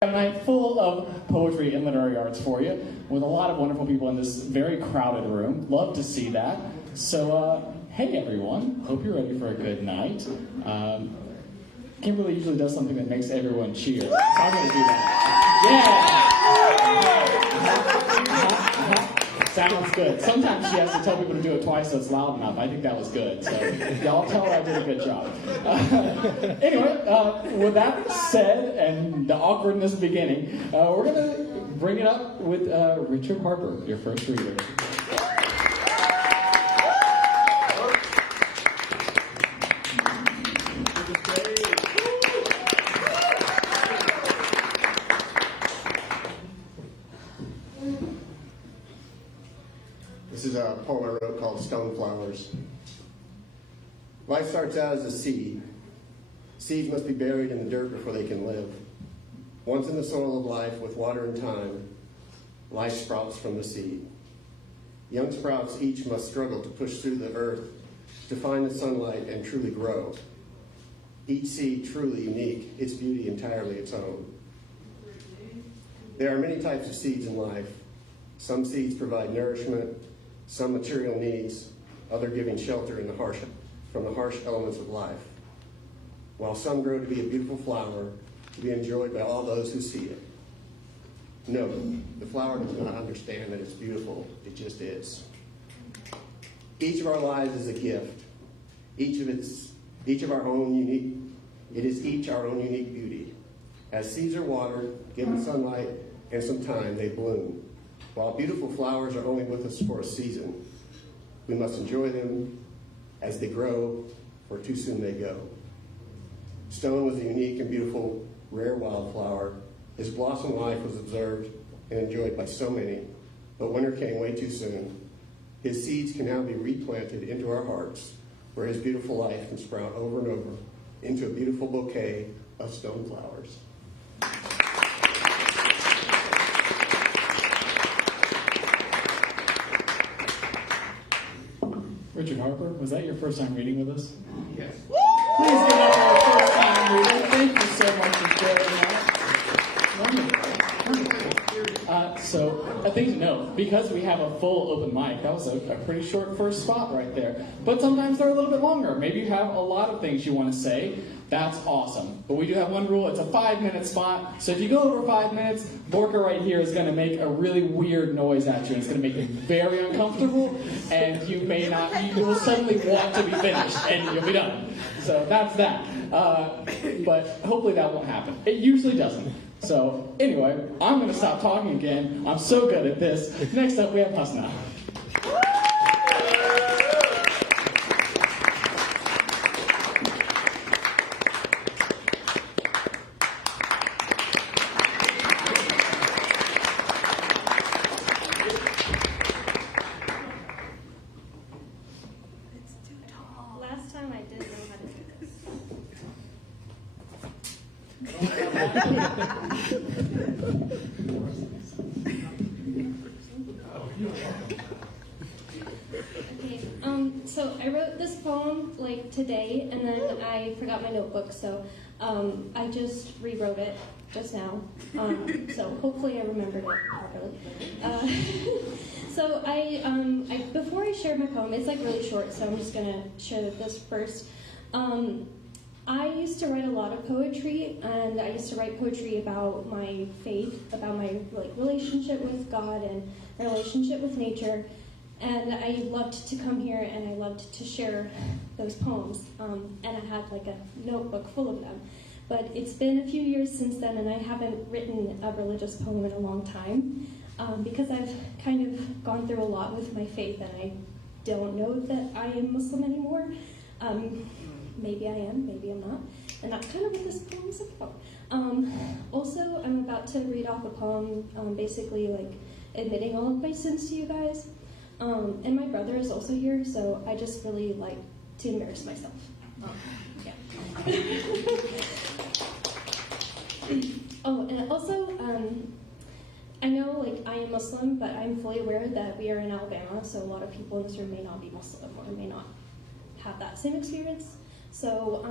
A night full of poetry and literary arts for you, with a lot of wonderful people in this very crowded room. Love to see that. So, hey everyone, hope you're ready for a good night. Kimberly usually does something that makes everyone cheer, so I'm going to do that. Yeah! Sounds good. Sometimes she has to tell people to do it twice so it's loud enough. I think that was good. So y'all tell her I did a good job. Anyway, with that said and the awkwardness beginning, we're going to bring it up with Richard Harper, your first reader. This is a poem I wrote called Stone Flowers. Life starts out as a seed. Seeds must be buried in the dirt before they can live. Once in the soil of life with water and time, life sprouts from the seed. Young sprouts each must struggle to push through the earth to find the sunlight and truly grow. Each seed truly unique, its beauty entirely its own. There are many types of seeds in life. Some seeds provide nourishment, some material needs, other giving shelter from the harsh elements of life, while some grow to be a beautiful flower to be enjoyed by all those who see it. No, the flower does not understand that it's beautiful, it just is. Each of our lives is a gift. It is each our own unique beauty. As seeds are watered, given sunlight and some time, they bloom. While beautiful flowers are only with us for a season, we must enjoy them as they grow, for too soon they go. Stone was a unique and beautiful, rare wildflower. His blossom life was observed and enjoyed by so many, but winter came way too soon. His seeds can now be replanted into our hearts, where his beautiful life can sprout over and over into a beautiful bouquet of stone flowers. Richard Harper, was that your first time reading with us? Yes. Please give it up for our first time reader. Thank you so much for sharing that. Wonderful. So, a thing to note, because we have a full open mic, that was a pretty short first spot right there. But sometimes they're a little bit longer. Maybe you have a lot of things you want to say. That's awesome. But we do have one rule. It's a 5-minute spot. So if you go over 5 minutes, Borka right here is going to make a really weird noise at you. And it's going to make you very uncomfortable. And you will suddenly want to be finished. And you'll be done. So that's that. But hopefully that won't happen. It usually doesn't. So anyway, I'm going to stop talking again. I'm so good at this. Next up, we have Hasna. So I wrote this poem today, and then I forgot my notebook, so I just rewrote it just now. So hopefully I remembered it properly. So I before I share my poem, it's really short, so I'm just gonna share this first. I used to write a lot of poetry, and I used to write poetry about my faith, about my relationship with God and my relationship with nature. And I loved to come here, and I loved to share those poems. And I had a notebook full of them. But it's been a few years since then, and I haven't written a religious poem in a long time, because I've kind of gone through a lot with my faith, and I don't know that I am Muslim anymore. Maybe I am, maybe I'm not. And that's kind of what this poem is about. Also, I'm about to read off a poem, basically admitting all of my sins to you guys. And my brother is also here, so I just really like to embarrass myself. Yeah. Oh, and also, I know I am Muslim, but I'm fully aware that we are in Alabama, so a lot of people in this room may not be Muslim or may not have that same experience. So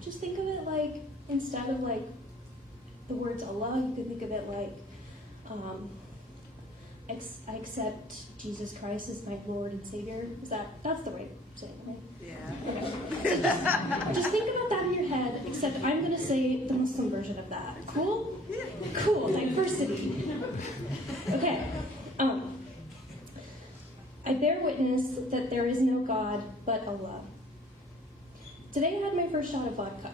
just think of it instead of the words Allah, you could think of it like, I accept Jesus Christ as my Lord and Savior. That's the right saying, right? Yeah. Okay. Just think about that in your head, except I'm going to say the Muslim version of that. Cool? Cool. Diversity. Okay. I bear witness that there is no God but Allah. Today I had my first shot of vodka.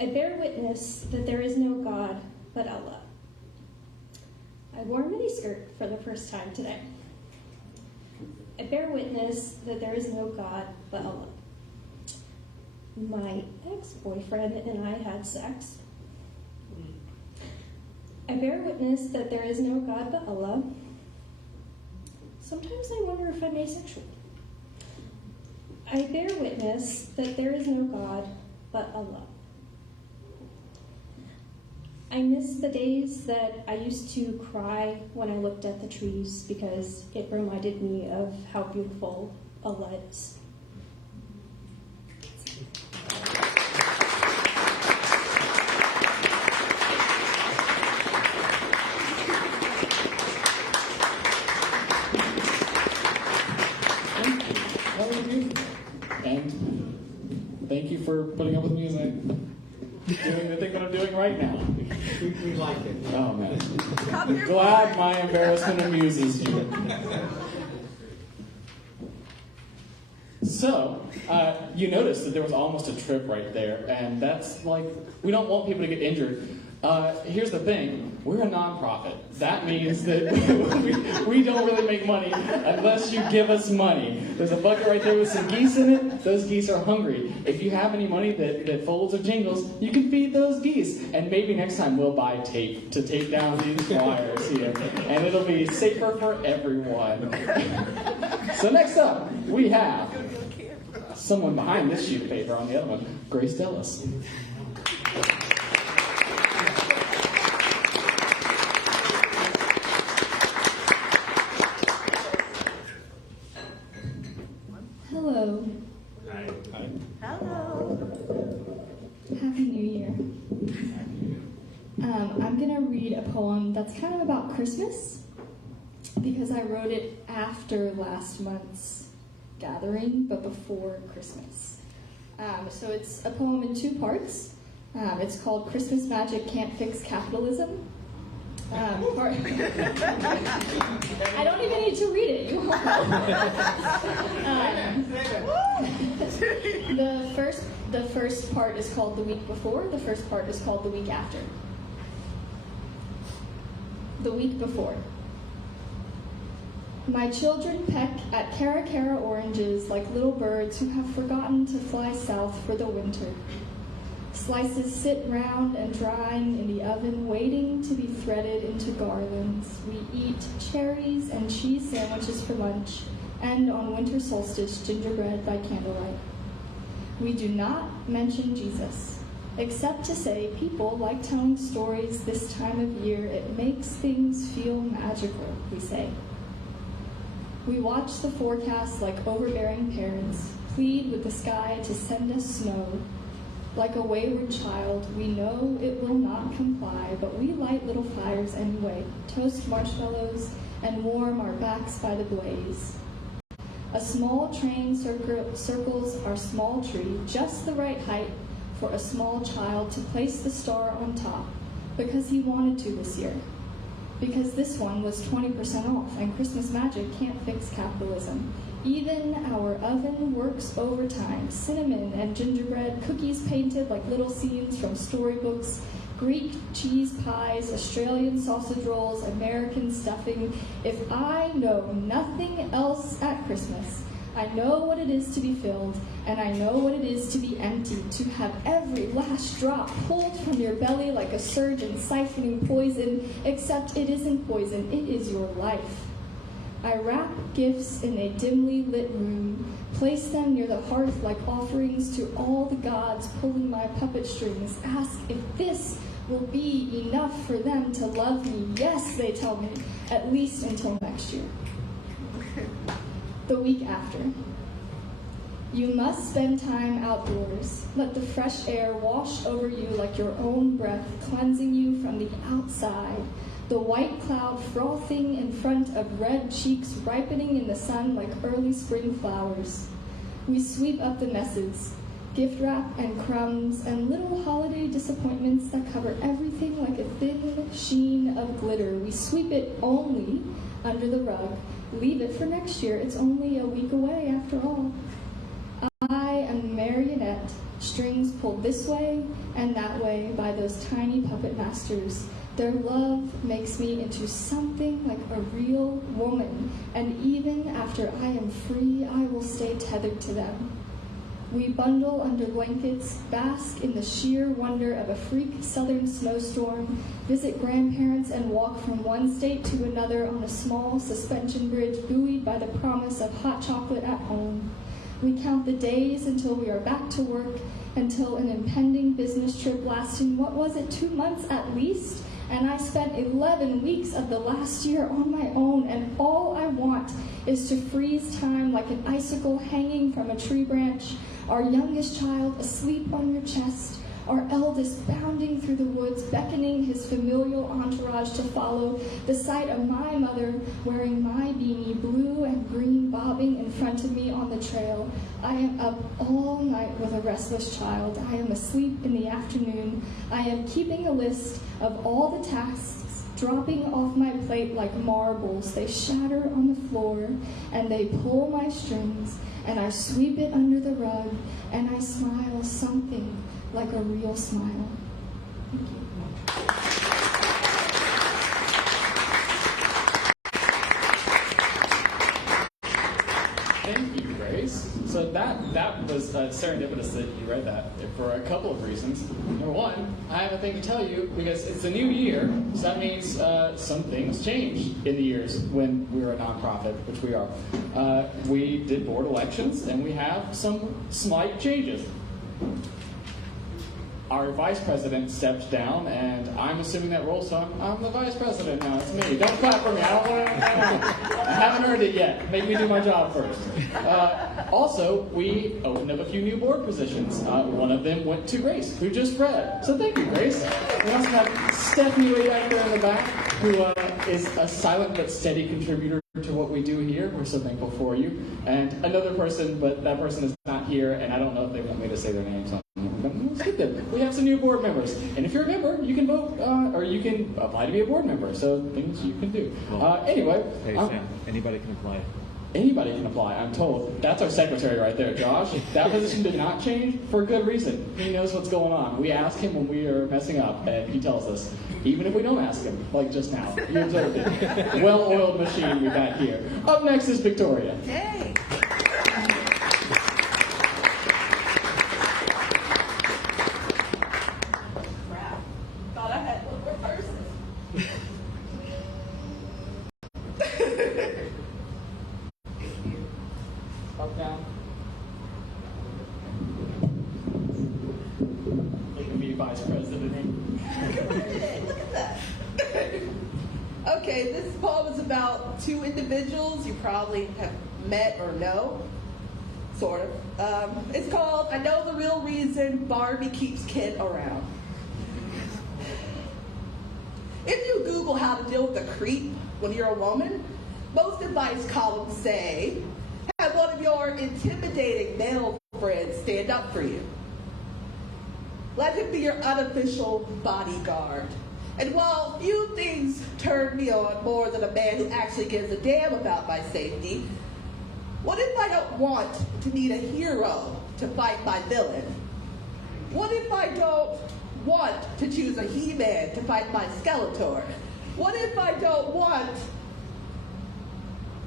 I bear witness that there is no God but Allah. I wore a miniskirt for the first time today. I bear witness that there is no God but Allah. My ex-boyfriend and I had sex. I bear witness that there is no God but Allah. Sometimes I wonder if I'm asexual. I bear witness that there is no God but Allah. I miss the days that I used to cry when I looked at the trees because it reminded me of how beautiful Allah is. How are you? And thank you for putting up with me as I'm doing the thing that I'm doing right now. We like it. Oh man. I'm glad my embarrassment amuses you. So, you noticed that there was almost a trip right there, and that's like, we don't want people to get injured. Here's the thing, we're a nonprofit. That means that we don't really make money unless you give us money. There's a bucket right there with some geese in it. Those geese are hungry. If you have any money that folds or jingles, you can feed those geese. And maybe next time we'll buy tape to tape down these wires here. And it'll be safer for everyone. So next up, we have someone behind this sheet of paper on the other one, Grace Dellis. Hello. Hi. Hello. Happy New Year. I'm going to read a poem that's kind of about Christmas because I wrote it after last month's gathering, but before Christmas. So it's a poem in two parts. It's called Christmas Magic Can't Fix Capitalism. I don't even need to read it. You won't. The first part is called The Week Before. The first part is called The Week After. The week before. My children peck at Cara Cara oranges like little birds who have forgotten to fly south for the winter. Slices sit round and drying in the oven, waiting to be threaded into garlands. We eat cherries and cheese sandwiches for lunch, and on winter solstice, gingerbread by candlelight. We do not mention Jesus, except to say people like telling stories this time of year. It makes things feel magical, we say. We watch the forecast like overbearing parents, plead with the sky to send us snow. Like a wayward child, we know it will not comply, but we light little fires anyway, toast marshmallows, and warm our backs by the blaze. A small train circles our small tree, just the right height for a small child to place the star on top, because he wanted to this year. Because this one was 20% off, and Christmas magic can't fix capitalism. Even our oven works overtime. Cinnamon and gingerbread, cookies painted like little scenes from storybooks, Greek cheese pies, Australian sausage rolls, American stuffing. If I know nothing else at Christmas, I know what it is to be filled, and I know what it is to be emptied, to have every last drop pulled from your belly like a surgeon siphoning poison, except it isn't poison, it is your life. I wrap gifts in a dimly lit room, place them near the hearth like offerings to all the gods pulling my puppet strings, ask if this will be enough for them to love me. Yes, they tell me, at least until next year. The week after. You must spend time outdoors. Let the fresh air wash over you like your own breath, cleansing you from the outside. The white cloud frothing in front of red cheeks ripening in the sun like early spring flowers. We sweep up the messes, gift wrap and crumbs and little holiday disappointments that cover everything like a thin sheen of glitter. We sweep it only under the rug. Leave it for next year. It's only a week away after all. I am a marionette, strings pulled this way and that way by those tiny puppet masters. Their love makes me into something like a real woman, and even after I am free, I will stay tethered to them. We bundle under blankets, bask in the sheer wonder of a freak southern snowstorm, visit grandparents, and walk from one state to another on a small suspension bridge buoyed by the promise of hot chocolate at home. We count the days until we are back to work, until an impending business trip lasting, 2 months at least? And I spent 11 weeks of the last year on my own, and all I want is to freeze time like an icicle hanging from a tree branch, our youngest child asleep on your chest, our eldest bounding through the woods, beckoning his familial entourage to follow, the sight of my mother wearing my beanie, blue and green, bobbing in front of me on the trail. I am up all night with a restless child. I am asleep in the afternoon. I am keeping a list of all the tasks dropping off my plate like marbles. They shatter on the floor, and they pull my strings, and I sweep it under the rug, and I smile something like a real smile. Thank you. Thank you, Grace. So that was serendipitous that you read that for a couple of reasons. Number one, I have a thing to tell you because it's a new year, so that means some things changed in the years when we were a nonprofit, which we are. We did board elections, and we have some slight changes. Our vice president stepped down, and I'm assuming that role, so I'm the vice president now. It's me. Don't clap for me. I don't want to. I haven't earned it yet. Make me do my job first. Also, we opened up a few new board positions. One of them went to Grace, who just read. So thank you, Grace. We also have Stephanie way back there in the back, who is a silent but steady contributor to what we do here. We're so thankful for you. And another person, but that person is not here, and I don't know if they want me to say their names. Let's get them. We have some new board members, and if you're a member, you can vote, or you can apply to be a board member. So things you can do. Anyway, hey Sam, anybody can apply. Anybody can apply, I'm told. That's our secretary right there, Josh. That position did not change for a good reason. He knows what's going on. We ask him when we are messing up, and he tells us. Even if we don't ask him, like just now. You observed it. Well-oiled machine, we're back here. Up next is Victoria. Hey. Crap. Thought I had one more person. Up, down. You can be vice president. Look at that. Okay, this poem is about two individuals you probably have met or know. Sort of. It's called I Know the Real Reason Barbie Keeps Ken Around. If you Google how to deal with a creep when you're a woman, most advice columns say, have one of your intimidating male friends stand up for you. Let him be your unofficial bodyguard. And while few things turn me on more than a man who actually gives a damn about my safety, what if I don't want to need a hero to fight my villain? What if I don't want to choose a He-Man to fight my Skeletor? What if I don't want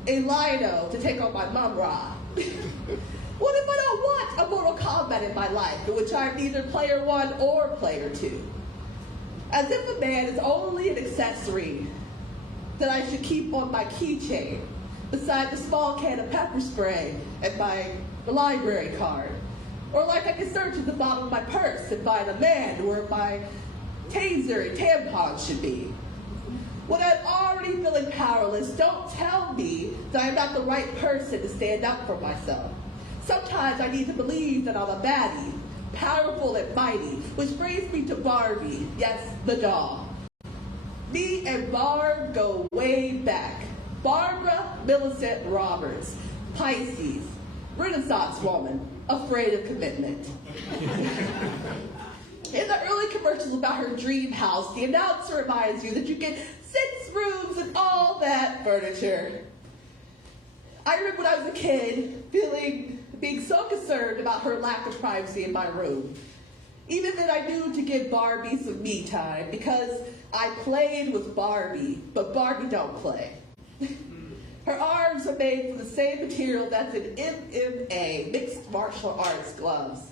a Lion-O to take on my Mum-Ra? What if I don't want a Mortal Kombat in my life, in which I'm neither player 1 or player 2? As if a man is only an accessory that I should keep on my keychain, beside the small can of pepper spray and my library card. Or like I can search at the bottom of my purse and find a man where my taser and tampons should be. When I'm already feeling powerless, don't tell me that I'm not the right person to stand up for myself. Sometimes I need to believe that I'm a baddie, powerful and mighty, which brings me to Barbie, yes, the doll. Me and Barb go way back. Barbara Millicent Roberts, Pisces, Renaissance woman, afraid of commitment. In the early commercials about her dream house, the announcer reminds you that you get 6 rooms and all that furniture. I remember when I was a kid being so concerned about her lack of privacy in my room. Even then I knew to give Barbie some me time because I played with Barbie, but Barbie don't play. Her arms are made from the same material that's in MMA, mixed martial arts gloves.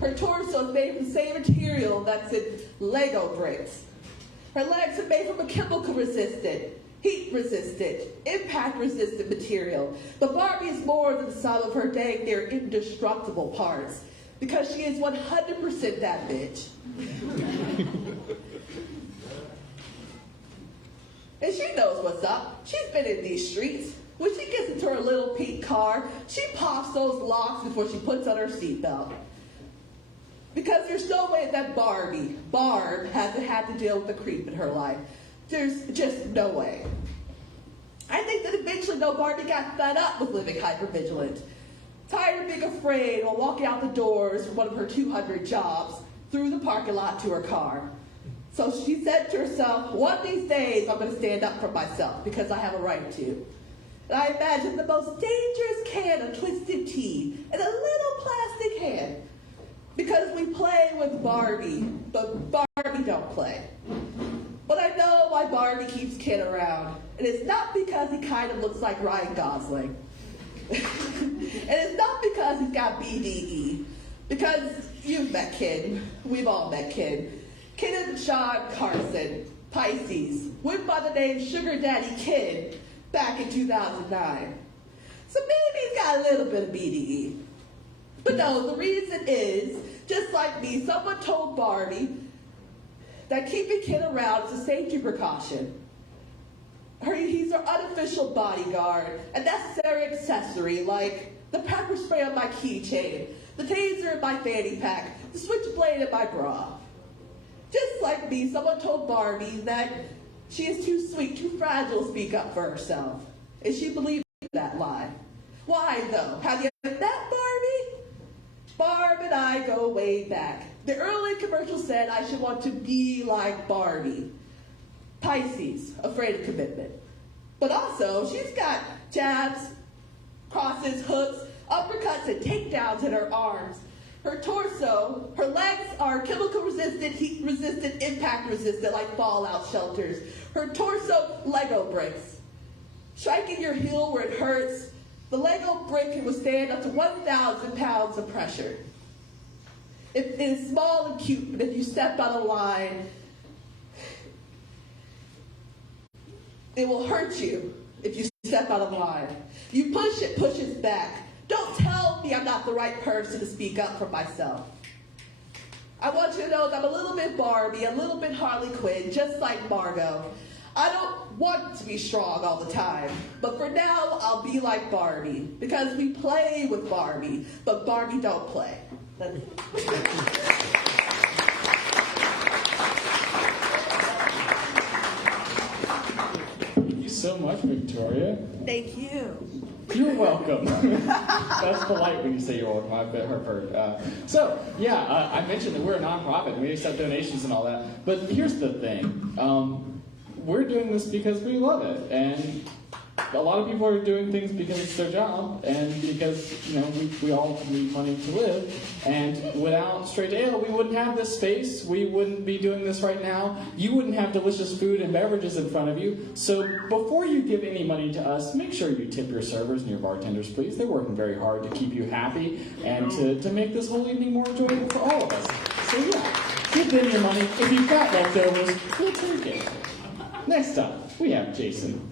Her torso is made from the same material that's in Lego bricks. Her legs are made from a chemical resistant, heat resistant, impact resistant material. But Barbie is more than the sum of her dang near indestructible parts, because she is 100% that bitch. And she knows what's up. She's been in these streets. When she gets into her little pink car, she pops those locks before she puts on her seatbelt. Because there's no way that Barb, hasn't had to deal with the creep in her life. There's just no way. I think that eventually, though, Barbie got fed up with living hypervigilant. Tired of being afraid while walking out the doors from one of her 200 jobs, through the parking lot to her car. So she said to herself, one of these days I'm going to stand up for myself because I have a right to. And I imagined the most dangerous can of twisted tea in a little plastic hand. Because we play with Barbie, but Barbie don't play. But I know why Barbie keeps Ken around. And it's not because he kind of looks like Ryan Gosling. And it's not because he's got BDE. Because you've met Ken. We've all met Ken. Ken and Sean Carson, Pisces, went by the name Sugar Daddy Ken back in 2009. So maybe he's got a little bit of BDE. But no, the reason is, just like me, someone told Barbie that keeping Ken around is a safety precaution. He's her unofficial bodyguard, a necessary accessory like the pepper spray on my keychain, the taser in my fanny pack, the switchblade in my bra. Just like me, someone told Barbie that she is too sweet, too fragile to speak up for herself. And she believed that lie. Why, though? Have you met Barbie? Barb and I go way back. The early commercial said I should want to be like Barbie. Pisces, afraid of commitment. But also, she's got jabs, crosses, hooks, uppercuts, and takedowns in her arms. Her torso, her legs are chemical resistant, heat resistant, impact resistant, like fallout shelters. Her torso, Lego bricks. Striking your heel where it hurts, the Lego brick can withstand up to 1,000 pounds of pressure. It is small and cute, but if you step out of line, it will hurt you if you step out of line. You push, it pushes back. Don't tell me I'm not the right person to speak up for myself. I want you to know that I'm a little bit Barbie, a little bit Harley Quinn, just like Margot. I don't want to be strong all the time, but for now, I'll be like Barbie, because we play with Barbie, but Barbie don't play. That's it. Thank you so much, Victoria. Thank you. You're welcome. That's polite when you say you're welcome. I've been heard. I mentioned that we're a nonprofit and we accept donations and all that. But here's the thing. We're doing this because we love it. And a lot of people are doing things because it's their job and because, we all need money to live. And without Straight to Ale, we wouldn't have this space. We wouldn't be doing this right now. You wouldn't have delicious food and beverages in front of you. So before you give any money to us, make sure you tip your servers and your bartenders, please. They're working very hard to keep you happy and to make this whole evening more enjoyable for all of us. So give them your money. If you've got leftovers, we'll take it. Next up, we have Jason.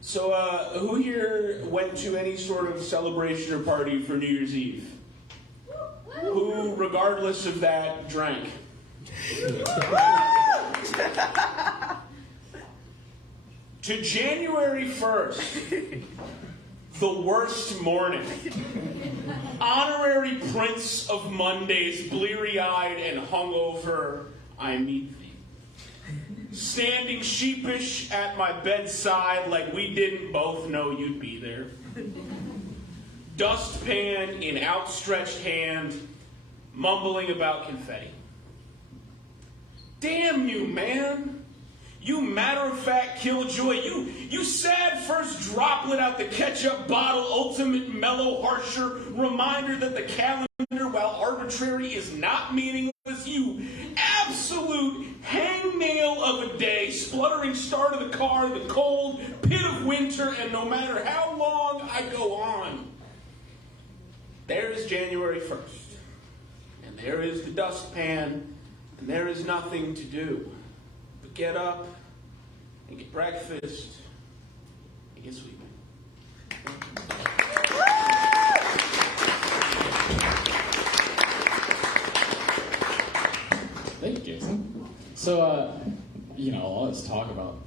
So, who here went to any sort of celebration or party for New Year's Eve? Who, regardless of that, drank? to January 1st, the worst morning. Honorary Prince of Mondays, bleary-eyed and hungover, I meet thee. Standing sheepish at my bedside like we didn't both know you'd be there. Dustpan in outstretched hand, mumbling about confetti. Damn you, man. You matter-of-fact killjoy. You sad first droplet out the ketchup bottle, ultimate mellow harsher, reminder that the calendar, while arbitrary, is not meaningless. You absolute hangnail of a day, spluttering start of the car, the cold pit of winter, and no matter how long I go on, there is January 1st, and there is the dustpan, and there is nothing to do but get up and get breakfast and get sweeping. Thank you, Jason. So, all this talk about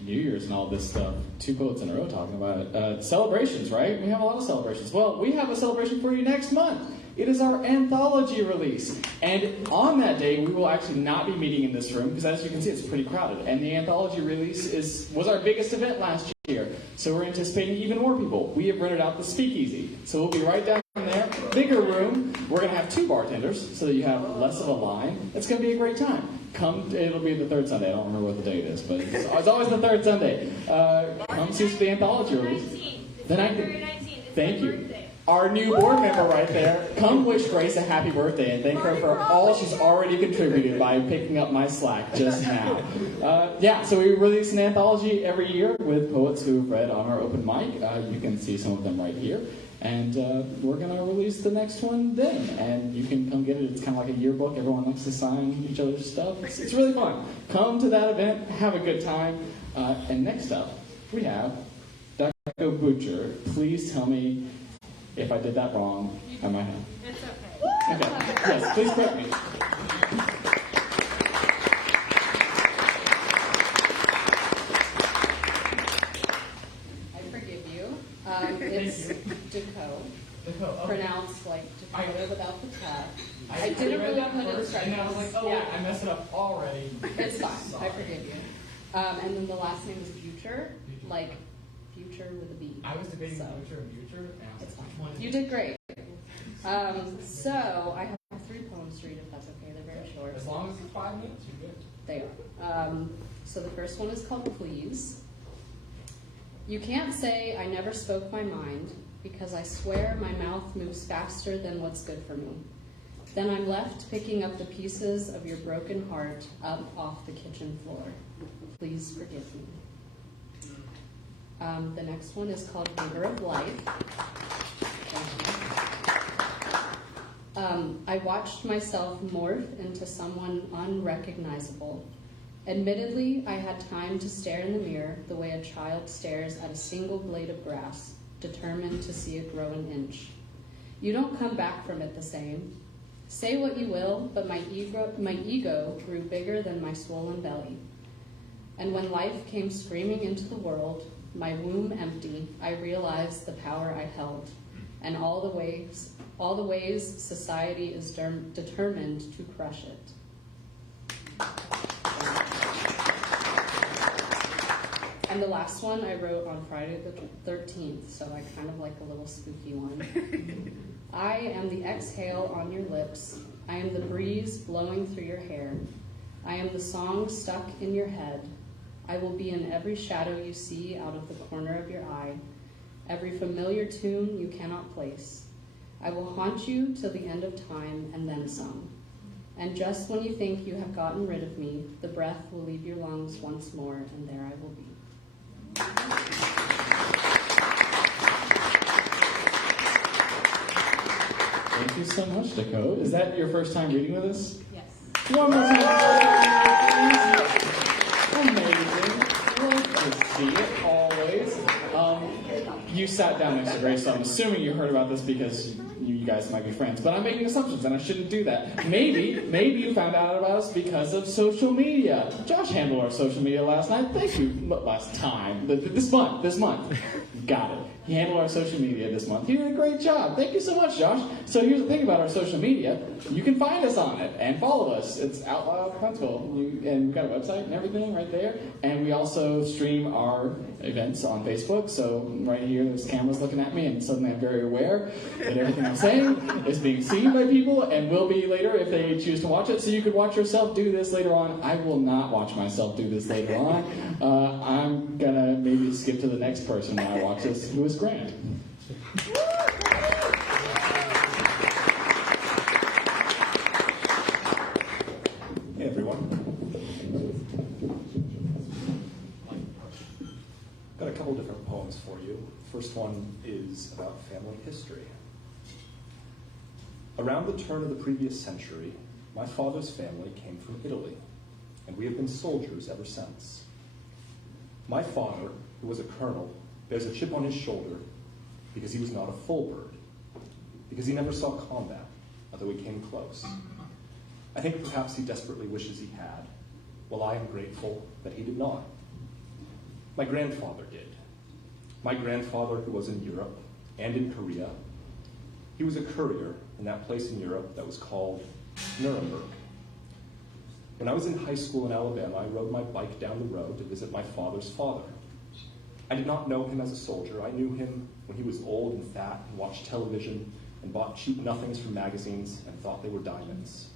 New Year's and all this stuff, 2 poets in a row talking about it. Celebrations, right? We have a lot of celebrations. Well, we have a celebration for you next month. It is our anthology release. And on that day, we will actually not be meeting in this room, because as you can see, it's pretty crowded. And the anthology release was our biggest event last year. So we're anticipating even more people. We have rented out the speakeasy. So we'll be right down there. Bigger room. We're going to have 2 bartenders, so that you have less of a line. It's going to be a great time. Come, it'll be the 3rd Sunday. I don't remember what the date is, but it's always the 3rd Sunday. Come see us for the anthology release. February 19th. Thank you. Birthday. Our new board member right there. Come wish Grace a happy birthday and thank her for all she's already contributed by picking up my slack just now. So we release an anthology every year with poets who've read on our open mic. You can see some of them right here. And we're going to release the next one then. And you can come get it. It's kind of like a yearbook. Everyone likes to sign each other's stuff. It's really fun. Come to that event. Have a good time. And next up, we have Dr. Butcher. Please tell me if I did that wrong. I might have. It's okay. Okay. Yes, please correct me. I forgive you. It's Deco. Pronounced like Dakota without the T. I didn't really put instructions. And I was like, oh, yeah. I messed it up already. It's fine. I forgive you. And then the last name is Future, like future with a B. I was debating So, future and future, and I was it's like, fine. which one? You did great. So I have 3 poems to read if that's okay. They're very short. As long as it's 5 minutes, you're good. They are. So the first one is called Please. You can't say I never spoke my mind, because I swear my mouth moves faster than what's good for me. Then I'm left picking up the pieces of your broken heart up off the kitchen floor. Please forgive me. The next one is called Giver of Life. I watched myself morph into someone unrecognizable. Admittedly, I had time to stare in the mirror the way a child stares at a single blade of grass, determined to see it grow an inch. You don't come back from it the same. Say what you will, but my ego grew bigger than my swollen belly. And when life came screaming into the world, my womb empty, I realized the power I held, and all the ways society is determined to crush it. And the last one I wrote on Friday the 13th, so I kind of like a little spooky one. I am the exhale on your lips. I am the breeze blowing through your hair. I am the song stuck in your head. I will be in every shadow you see out of the corner of your eye, every familiar tune you cannot place. I will haunt you till the end of time and then some. And just when you think you have gotten rid of me, the breath will leave your lungs once more, and there I will be. Thank you so much, Dakota. Is that your first time reading with us? Yes. One more time. Amazing. Love to see it, always. You sat down next to Grace, so I'm assuming you heard about this because you guys might be friends, but I'm making assumptions and I shouldn't do that. Maybe you found out about us because of social media. Josh handled our social media last night. Thank you. Last time. This month. Got it. He handled our social media this month. He did a great job. Thank you so much, Josh. So here's the thing about our social media. You can find us on it and follow us. It's Out Loud Huntsville. And we've got a website and everything right there. And we also stream our events on Facebook. So right here, there's cameras looking at me, and suddenly I'm very aware that everything I'm saying is being seen by people and will be later if they choose to watch it. So you could watch yourself do this later on. I will not watch myself do this later on. I'm going to maybe skip to the next person when I watch this, who is Grant. Hey everyone. Got a couple different poems for you. First one is about family history. Around the turn of the previous century, my father's family came from Italy, and we have been soldiers ever since. My father, who was a colonel, bears a chip on his shoulder because he was not a full bird, because he never saw combat, although he came close. I think perhaps he desperately wishes he had, while I am grateful that he did not. My grandfather did. My grandfather, who was in Europe and in Korea, he was a courier in that place in Europe that was called Nuremberg. When I was in high school in Alabama, I rode my bike down the road to visit my father's father. I did not know him as a soldier. I knew him when he was old and fat and watched television and bought cheap nothings from magazines and thought they were diamonds.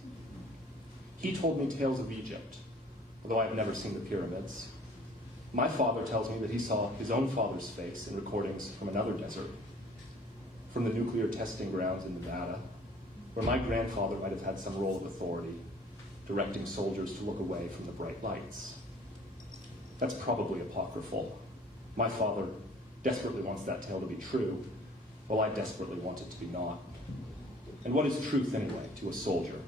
He told me tales of Egypt, although I have never seen the pyramids. My father tells me that he saw his own father's face in recordings from another desert, from the nuclear testing grounds in Nevada, where my grandfather might have had some role of authority, directing soldiers to look away from the bright lights. That's probably apocryphal. My father desperately wants that tale to be true, while I desperately want it to be not. And what is truth anyway to a soldier?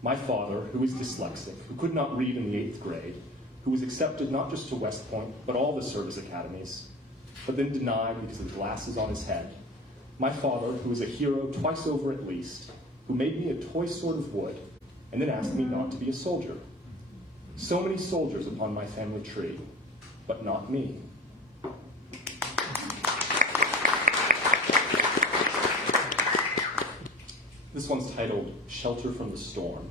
My father, who is dyslexic, who could not read in the 8th grade, who was accepted not just to West Point, but all the service academies, but then denied because of the glasses on his head. My father, who is a hero twice over at least, who made me a toy sword of wood, and then asked me not to be a soldier. So many soldiers upon my family tree, but not me. This one's titled Shelter from the Storm.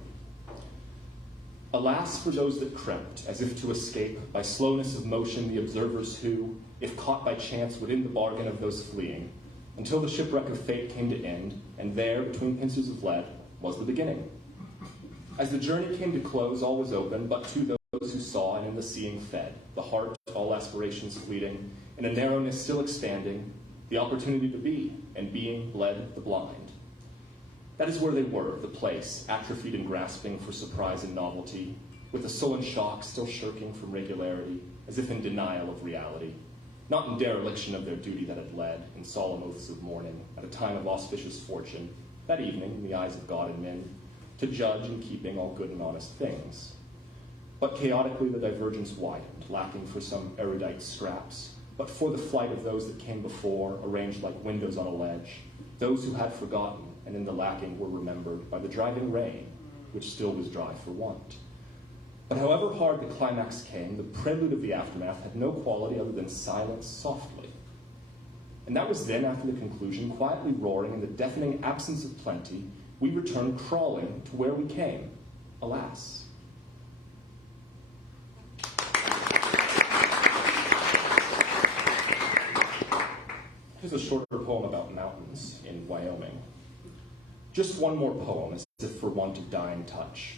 Alas for those that crept, as if to escape, by slowness of motion, the observers who, if caught by chance, would in the bargain of those fleeing, until the shipwreck of fate came to end, and there, between pincers of lead, was the beginning. As the journey came to close, all was open, but to those who saw and in the seeing fed, the heart, all aspirations fleeting, in a narrowness still expanding, the opportunity to be, and being led the blind. That is where they were, the place, atrophied and grasping for surprise and novelty, with a sullen shock still shirking from regularity, as if in denial of reality, not in dereliction of their duty that had led, in solemn oaths of mourning, at a time of auspicious fortune, that evening, in the eyes of God and men, to judge in keeping all good and honest things. But chaotically the divergence widened, lacking for some erudite scraps, but for the flight of those that came before, arranged like windows on a ledge, those who had forgotten, and in the lacking were remembered by the driving rain, which still was dry for want. But however hard the climax came, the prelude of the aftermath had no quality other than silence softly. And that was then, after the conclusion, quietly roaring in the deafening absence of plenty, we returned crawling to where we came, alas. Here's a shorter poem about mountains in Wyoming. Just one more poem, as if for want of dying touch.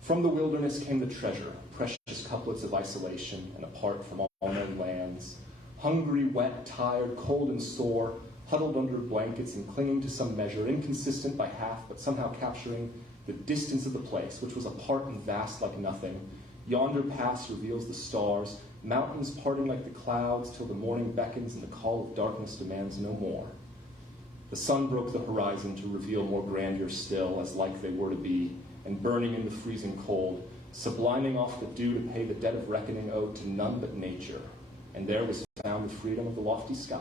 From the wilderness came the treasure, precious couplets of isolation and apart from all known lands. Hungry, wet, tired, cold, and sore, huddled under blankets and clinging to some measure, inconsistent by half, but somehow capturing the distance of the place, which was apart and vast like nothing. Yonder pass reveals the stars, mountains parting like the clouds till the morning beckons and the call of darkness demands no more. The sun broke the horizon to reveal more grandeur still, as like they were to be, and burning in the freezing cold, subliming off the dew to pay the debt of reckoning owed to none but nature, and there was found the freedom of the lofty sky.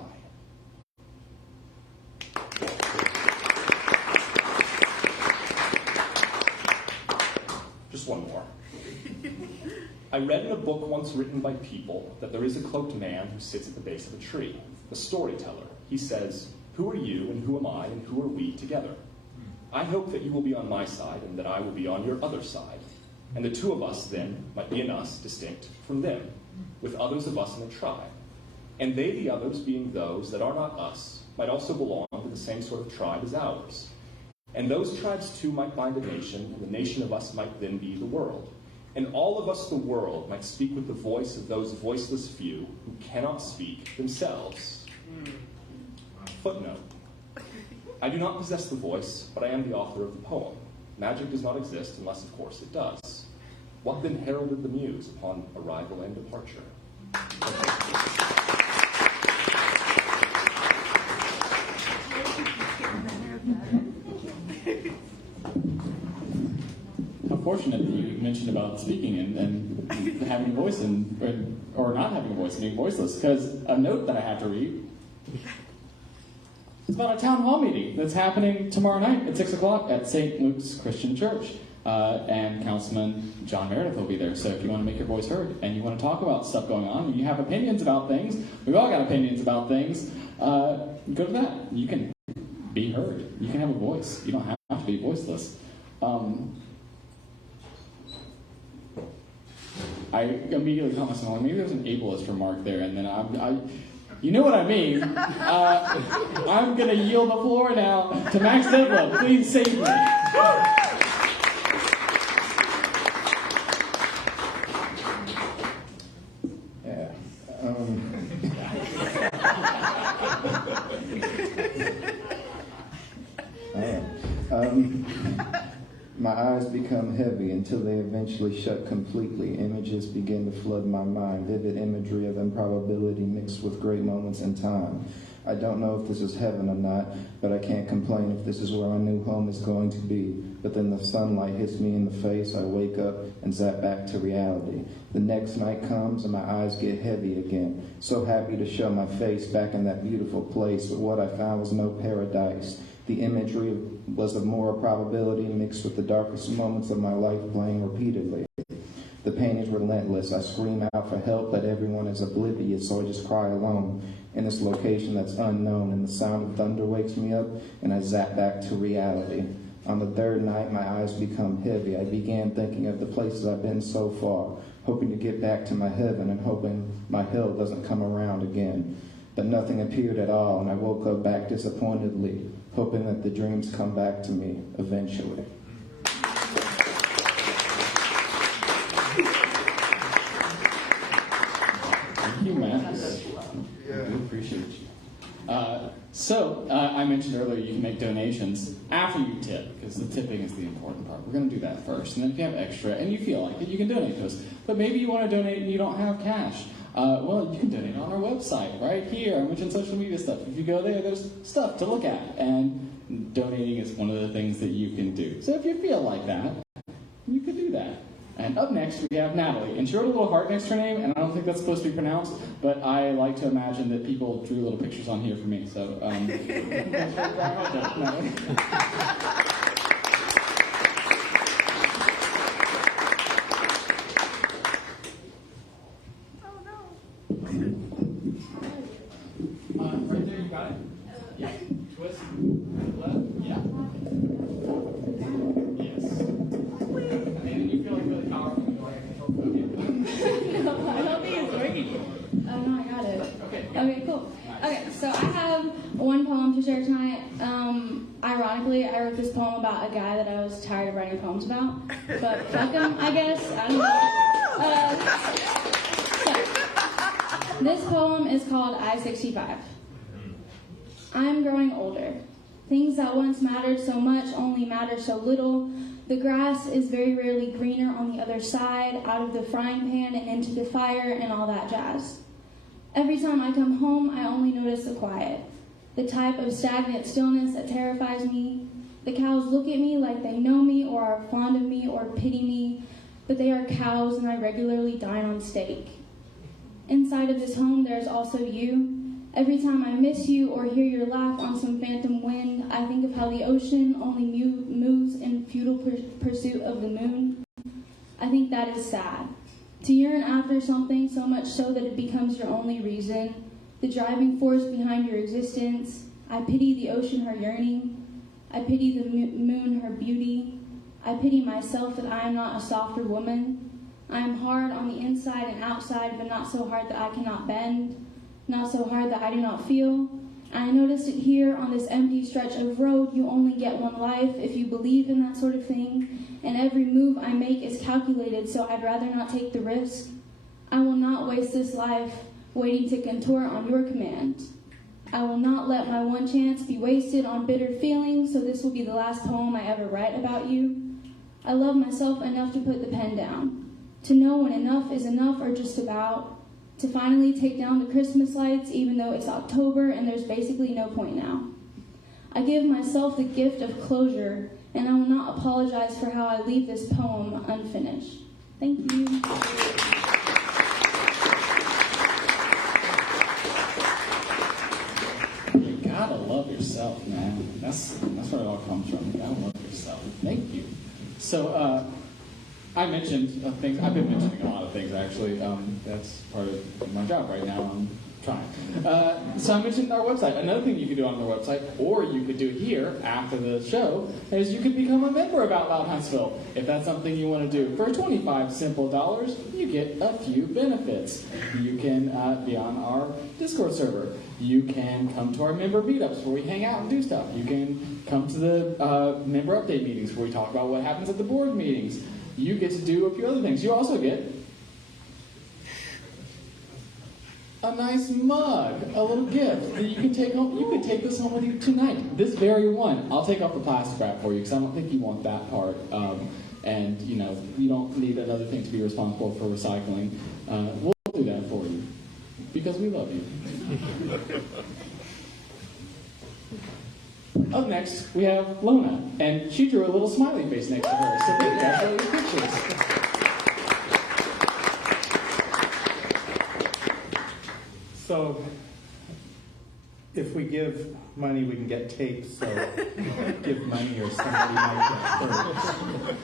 I read in a book once written by people that there is a cloaked man who sits at the base of a tree, a storyteller. He says, "Who are you and who am I and who are we together? I hope that you will be on my side and that I will be on your other side. And the two of us then might be an us distinct from them, with others of us in a tribe. And they, the others, being those that are not us, might also belong to the same sort of tribe as ours. And those tribes too might bind a nation, and the nation of us might then be the world. And all of us, the world, might speak with the voice of those voiceless few who cannot speak themselves." Footnote. I do not possess the voice, but I am the author of the poem. Magic does not exist unless, of course, it does. What then heralded the muse upon arrival and departure? How fortunate that you mentioned about speaking and having a voice or not having a voice and being voiceless, because a note that I have to read is about a town hall meeting that's happening tomorrow night at 6 o'clock at St. Luke's Christian Church. And Councilman John Meredith will be there. So if you want to make your voice heard and you want to talk about stuff going on and you have opinions about things, we've all got opinions about things, go to that. You can be heard. You can have a voice. You don't have to be voiceless. I immediately caught myself, like, maybe there's an ableist remark there, and then you know what I mean. I'm going to yield the floor now to Max Devlin. Please save me. My eyes become heavy until they eventually shut completely. Images begin to flood my mind, vivid imagery of improbability mixed with great moments in time. I don't know if this is heaven or not, but I can't complain if this is where my new home is going to be. But then the sunlight hits me in the face, I wake up and zap back to reality. The next night comes and my eyes get heavy again. So happy to show my face back in that beautiful place, but what I found was no paradise. The imagery was of more probability mixed with the darkest moments of my life playing repeatedly. The pain is relentless. I scream out for help, but everyone is oblivious, so I just cry alone in this location that's unknown, and the sound of thunder wakes me up, and I zap back to reality. On the third night, my eyes become heavy. I began thinking of the places I've been so far, hoping to get back to my heaven and hoping my hell doesn't come around again. But nothing appeared at all, and I woke up back disappointedly, hoping that the dreams come back to me eventually. Thank you, Max. We appreciate you. I mentioned earlier you can make donations after you tip, because the tipping is the important part. We're going to do that first, and then if you have extra and you feel like it, you can donate to us. But maybe you want to donate and you don't have cash. Well, you can donate on our website right here. I mentioned social media stuff. If you go there, there's stuff to look at, and donating is one of the things that you can do. So if you feel like that, you can do that. And up next, we have Natalie. And she wrote a little heart next to her name, and I don't think that's supposed to be pronounced, but I like to imagine that people drew little pictures on here for me. So, Natalie. Right there, you got it? Yeah. Twist. Left. Yeah. Yes. And you feel like really powerful. You're like, I can help. No, I don't think it's working. Oh no, I got it. Okay, cool. Okay, so I have one poem to share tonight. Ironically, I wrote this poem about a guy that I was tired of writing poems about. But fuck him, I guess. I don't know. This poem is called I-65. I'm growing older. Things that once mattered so much only matter so little. The grass is very rarely greener on the other side, out of the frying pan and into the fire and all that jazz. Every time I come home, I only notice the quiet, the type of stagnant stillness that terrifies me. The cows look at me like they know me or are fond of me or pity me, but they are cows and I regularly dine on steak. Inside of this home, there's also you. Every time I miss you or hear your laugh on some phantom wind, I think of how the ocean only moves in futile pursuit of the moon. I think that is sad. To yearn after something so much so that it becomes your only reason, the driving force behind your existence. I pity the ocean, her yearning. I pity the moon, her beauty. I pity myself that I am not a softer woman. I am hard on the inside and outside, but not so hard that I cannot bend, not so hard that I do not feel. And I noticed it here on this empty stretch of road. You only get one life if you believe in that sort of thing. And every move I make is calculated, so I'd rather not take the risk. I will not waste this life waiting to contort on your command. I will not let my one chance be wasted on bitter feelings, so this will be the last poem I ever write about you. I love myself enough to put the pen down, to know when enough is enough or just about, to finally take down the Christmas lights even though it's October and there's basically no point now. I give myself the gift of closure, and I will not apologize for how I leave this poem unfinished. Thank you. You gotta love yourself, man. That's where it all comes from. You gotta love yourself. Thank you. So, I mentioned things. I've been mentioning a lot of things, actually. That's part of my job right now. I'm trying. So I mentioned our website. Another thing you could do on our website, or you could do here after the show, is you could become a member of Out Loud Huntsville. If that's something you want to do. For $25 simple, you get a few benefits. You can be on our Discord server. You can come to our member meetups where we hang out and do stuff. You can come to the member update meetings where we talk about what happens at the board meetings. You get to do a few other things. You also get a nice mug, a little gift that you can take home. You could take this home with you tonight, this very one. I'll take off the plastic wrap for you because I don't think you want that part. And you know, you don't need another thing to be responsible for recycling. We'll do that for you because we love you. Up next, we have Lona, and she drew a little smiley face next to her, so maybe that's all your pictures. So, if we give money, we can get tape, so give money or somebody might get hurt.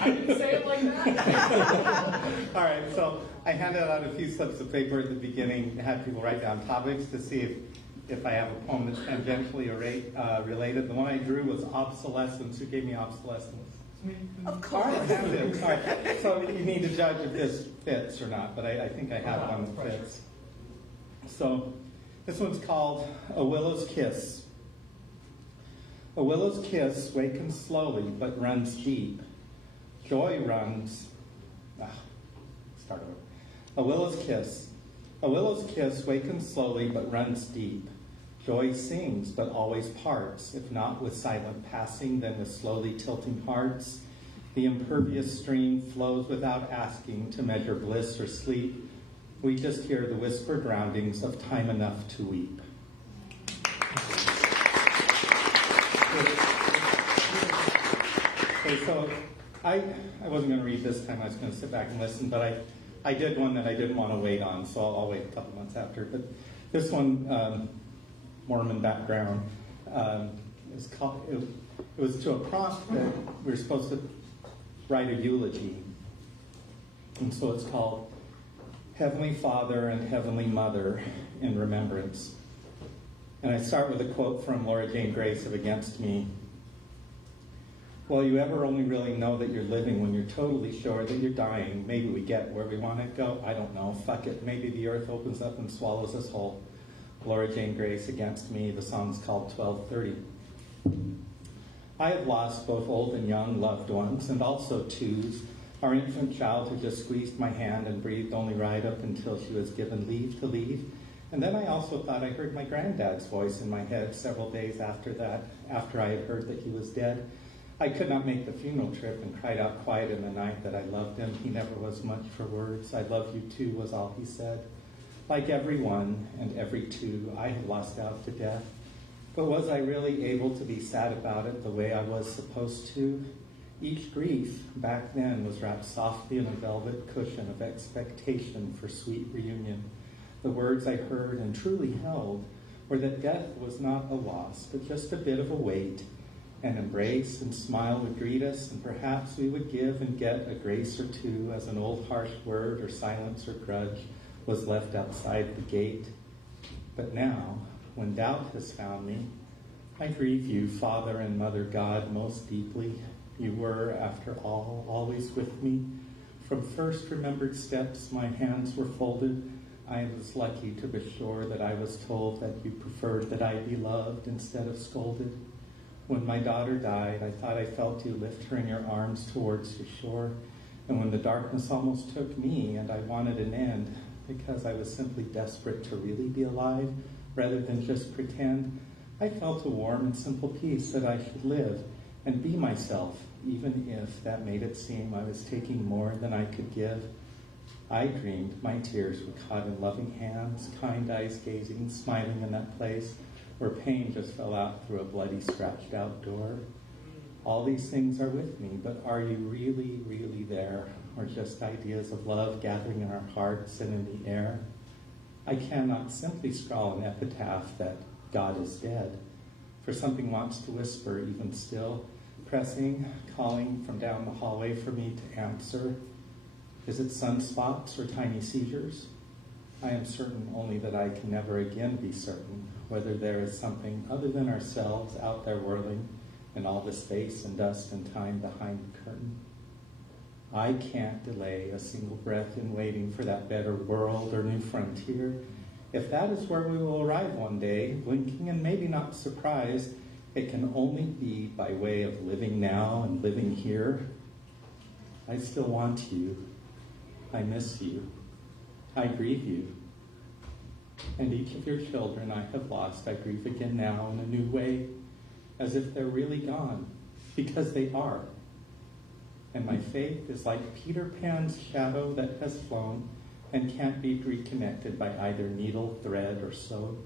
I didn't say it like that. All right, so I handed out a few slips of paper at the beginning, had people write down topics to see if I have a poem that's tangentially related. The one I drew was obsolescence. Who gave me obsolescence? Of course. All right. So you need to judge if this fits or not, but I think I have one that fits. So this one's called A Willow's Kiss. A willow's kiss wakens slowly but runs deep. Joy runs... start over. A willow's kiss. A willow's kiss wakens slowly but runs deep. Joy sings but always parts, if not with silent passing, then with slowly tilting hearts. The impervious stream flows without asking to measure bliss or sleep. We just hear the whispered roundings of time enough to weep. Okay, so I wasn't going to read this time. I was going to sit back and listen, but I did one that I didn't want to wait on, so I'll wait a couple months after. But this one, Mormon background, is called, it was to a prompt that we were supposed to write a eulogy. And so it's called Heavenly Father and Heavenly Mother in Remembrance. And I start with a quote from Laura Jane Grace of Against Me. Will you ever only really know that you're living when you're totally sure that you're dying? Maybe we get where we want to go. I don't know. Fuck it. Maybe the earth opens up and swallows us whole. Laura Jane Grace, Against Me. The song's called 1230. I have lost both old and young loved ones, and also twos. Our infant child who just squeezed my hand and breathed only right up until she was given leave to leave. And then I also thought I heard my granddad's voice in my head several days after that, after I had heard that he was dead. I could not make the funeral trip and cried out quiet in the night that I loved him. He never was much for words. I love you too was all he said. Like everyone and every two, I had lost out to death. But was I really able to be sad about it the way I was supposed to? Each grief back then was wrapped softly in a velvet cushion of expectation for sweet reunion. The words I heard and truly held were that death was not a loss, but just a bit of a weight. An embrace and smile would greet us, and perhaps we would give and get a grace or two as an old harsh word or silence or grudge was left outside the gate. But now, when doubt has found me, I grieve you, Father and Mother God, most deeply. You were, after all, always with me. From first remembered steps, my hands were folded. I was lucky to be sure that I was told that you preferred that I be loved instead of scolded. When my daughter died, I thought I felt you lift her in your arms towards your shore. And when the darkness almost took me and I wanted an end, because I was simply desperate to really be alive rather than just pretend, I felt a warm and simple peace that I should live and be myself, even if that made it seem I was taking more than I could give. I dreamed my tears were caught in loving hands, kind eyes gazing, smiling in that place where pain just fell out through a bloody, scratched out door. All these things are with me, but are you really, really there? Or just ideas of love gathering in our hearts and in the air? I cannot simply scrawl an epitaph that God is dead, for something wants to whisper even still, pressing, calling from down the hallway for me to answer. Is it sunspots or tiny seizures? I am certain only that I can never again be certain whether there is something other than ourselves out there whirling in all the space and dust and time behind the curtain. I can't delay a single breath in waiting for that better world or new frontier. If that is where we will arrive one day, blinking and maybe not surprised, it can only be by way of living now and living here. I still want you. I miss you. I grieve you. And each of your children I have lost, I grieve again now in a new way, as if they're really gone, because they are. And my faith is like Peter Pan's shadow that has flown and can't be reconnected by either needle, thread, or sew.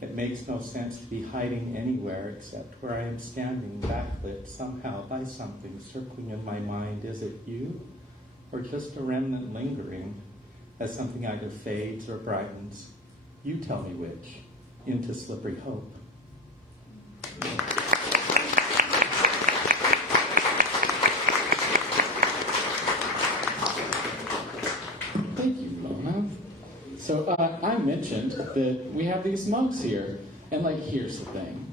It makes no sense to be hiding anywhere except where I am standing, backlit somehow by something circling in my mind. Is it you, or just a remnant lingering as something either fades or brightens? You tell me which, into slippery hope. Thank you, Mona. So I mentioned that we have these mugs here, and here's the thing.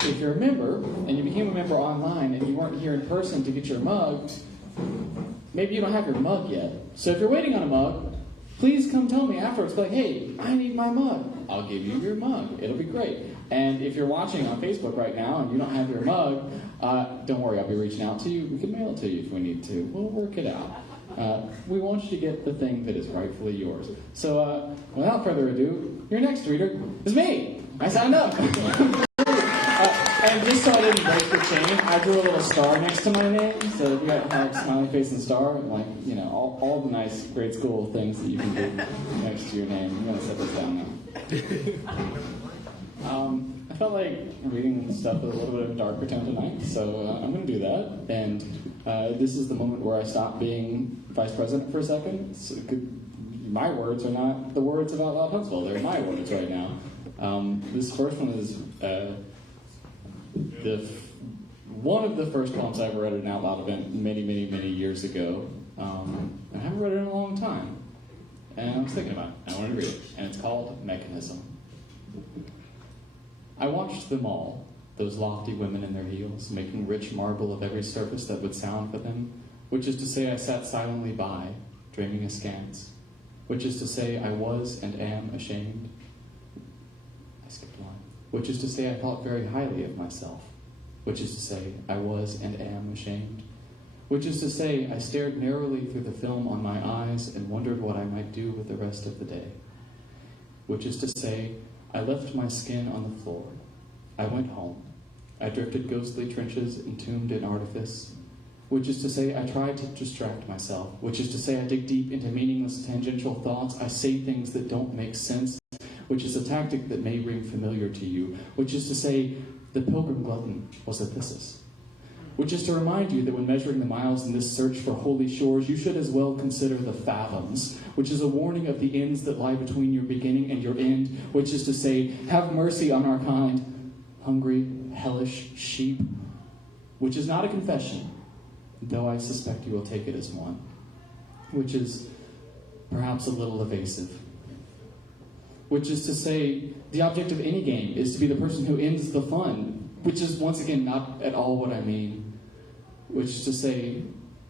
If you're a member, and you became a member online, and you weren't here in person to get your mug, maybe you don't have your mug yet. So if you're waiting on a mug, please come tell me afterwards, hey, I need my mug. I'll give you your mug. It'll be great. And if you're watching on Facebook right now and you don't have your mug, don't worry, I'll be reaching out to you. We can mail it to you if we need to. We'll work it out. We want you to get the thing that is rightfully yours. So without further ado, your next reader is me. I signed up. And just so I didn't break the chain, I drew a little star next to my name. So you got smiley face and star, all the nice grade school things that you can do next to your name. I'm gonna set this down now. I felt like reading stuff with a little bit of a darker tone tonight, so I'm gonna do that. And this is the moment where I stop being vice president for a second. So my words are not the words of Out Loud Huntsville; they're my words right now. This first one is. One of the first poems I ever read at an Out Loud event many, many, many years ago. I haven't read it in a long time. And I was thinking about it. I wanted to read it. And it's called Mechanism. I watched them all, those lofty women in their heels, making rich marble of every surface that would sound for them, which is to say I sat silently by, dreaming askance, which is to say I was and am ashamed. I skipped one. Which is to say I thought very highly of myself, which is to say I was and am ashamed, which is to say I stared narrowly through the film on my eyes and wondered what I might do with the rest of the day, which is to say I left my skin on the floor. I went home. I drifted ghostly trenches entombed in artifice, which is to say I tried to distract myself, which is to say I dig deep into meaningless tangential thoughts. I say things that don't make sense, which is a tactic that may ring familiar to you, which is to say, the pilgrim glutton was Ephesus, which is to remind you that when measuring the miles in this search for holy shores, you should as well consider the fathoms, which is a warning of the ends that lie between your beginning and your end, which is to say, have mercy on our kind, hungry, hellish sheep, which is not a confession, though I suspect you will take it as one, which is perhaps a little evasive. Which is to say, the object of any game is to be the person who ends the fun, which is once again not at all what I mean. Which is to say,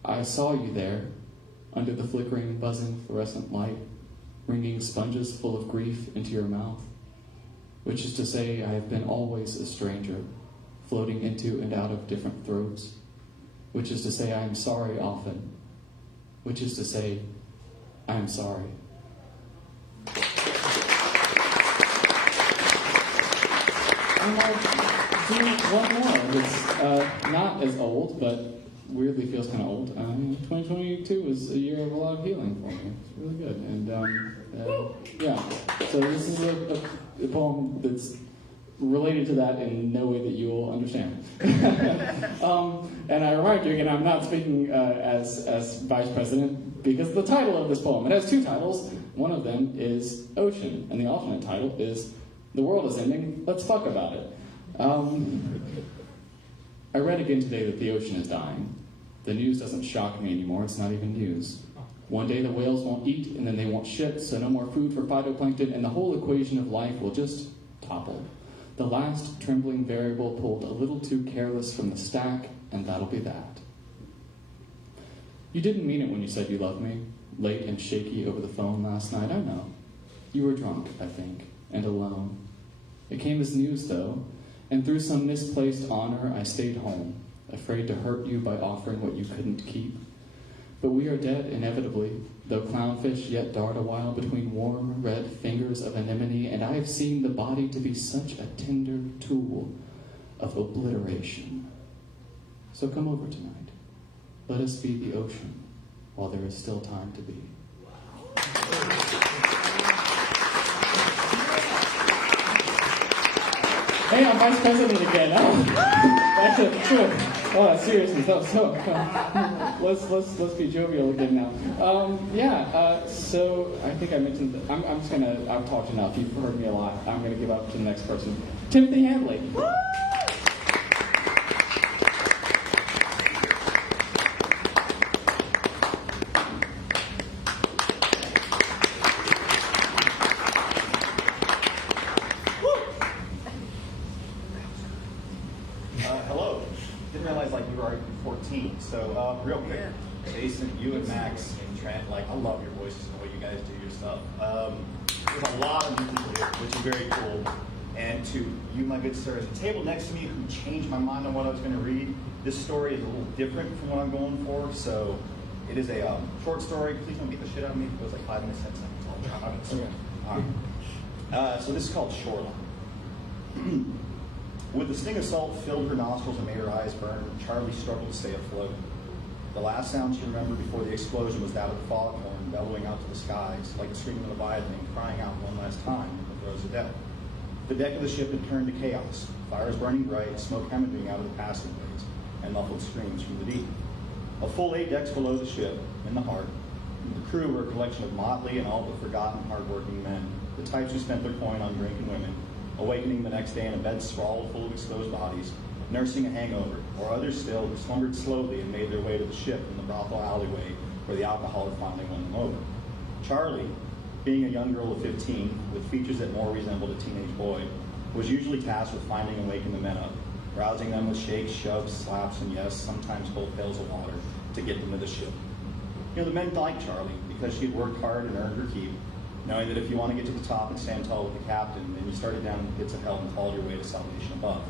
I saw you there, under the flickering, buzzing fluorescent light, wringing sponges full of grief into your mouth. Which is to say, I have been always a stranger, floating into and out of different throats. Which is to say, I am sorry often. Which is to say, I am sorry. And I'll do one more. It's not as old, but weirdly feels kind of old. 2022 was a year of a lot of healing for me. It's really good. And yeah, so this is a poem that's related to that in no way that you will understand. And I remind you again, I'm not speaking as vice president because of the title of this poem. It has two titles. One of them is Ocean, and the alternate title is The World is Ending, Let's Fuck About It. I read again today that the ocean is dying. The news doesn't shock me anymore, it's not even news. One day the whales won't eat, and then they won't shit, so no more food for phytoplankton, and the whole equation of life will just topple. The last trembling variable pulled a little too careless from the stack, and that'll be that. You didn't mean it when you said you loved me, late and shaky over the phone last night, I know. You were drunk, I think, and alone. It came as news, though, and through some misplaced honor, I stayed home, afraid to hurt you by offering what you couldn't keep. But we are dead, inevitably, though clownfish yet dart a while between warm, red fingers of anemone, and I have seen the body to be such a tender tool of obliteration. So come over tonight. Let us be the ocean while there is still time to be. Hey, I'm vice president again. That's it. Oh, seriously. So let's be jovial again now. So I think I mentioned that I've talked enough. You've heard me a lot. I'm gonna give up to the next person. Timothy Handley. Hello. Didn't realize you were already 14. So real quick, Jason, you and Max and Trent, I love your voices and the way you guys do your stuff. There's a lot of music here, which is very cool. And to you, my good sir, at the table next to me, who changed my mind on what I was going to read, this story is a little different from what I'm going for. So it is a short story. Please don't get the shit out of me. It was 5 minutes, 10 seconds. All right. So this is called Shoreline. With the sting of salt filled her nostrils and made her eyes burn, Charlie struggled to stay afloat. The last sound she remembered before the explosion was that of the foghorn bellowing out to the skies, like the screaming of a Leviathan crying out one last time in the throes of death. The deck of the ship had turned to chaos, fires burning bright, smoke hemorrhaging out of the passageways, and muffled screams from the deep. A full 8 decks below the ship, in the heart, the crew were a collection of motley and all but forgotten hard-working men, the types who spent their coin on drink and women, awakening the next day in a bed sprawled full of exposed bodies, nursing a hangover, or others still who slumbered slowly and made their way to the ship in the brothel alleyway where the alcohol had finally won them over. Charlie, being a young girl of 15, with features that more resembled a teenage boy, was usually tasked with finding and waking the men up, rousing them with shakes, shoves, slaps, and yes, sometimes whole pails of water to get them to the ship. The men liked Charlie because she had worked hard and earned her keep, knowing that if you want to get to the top and stand tall with the captain, then you started down in the pits of hell and called your way to salvation above.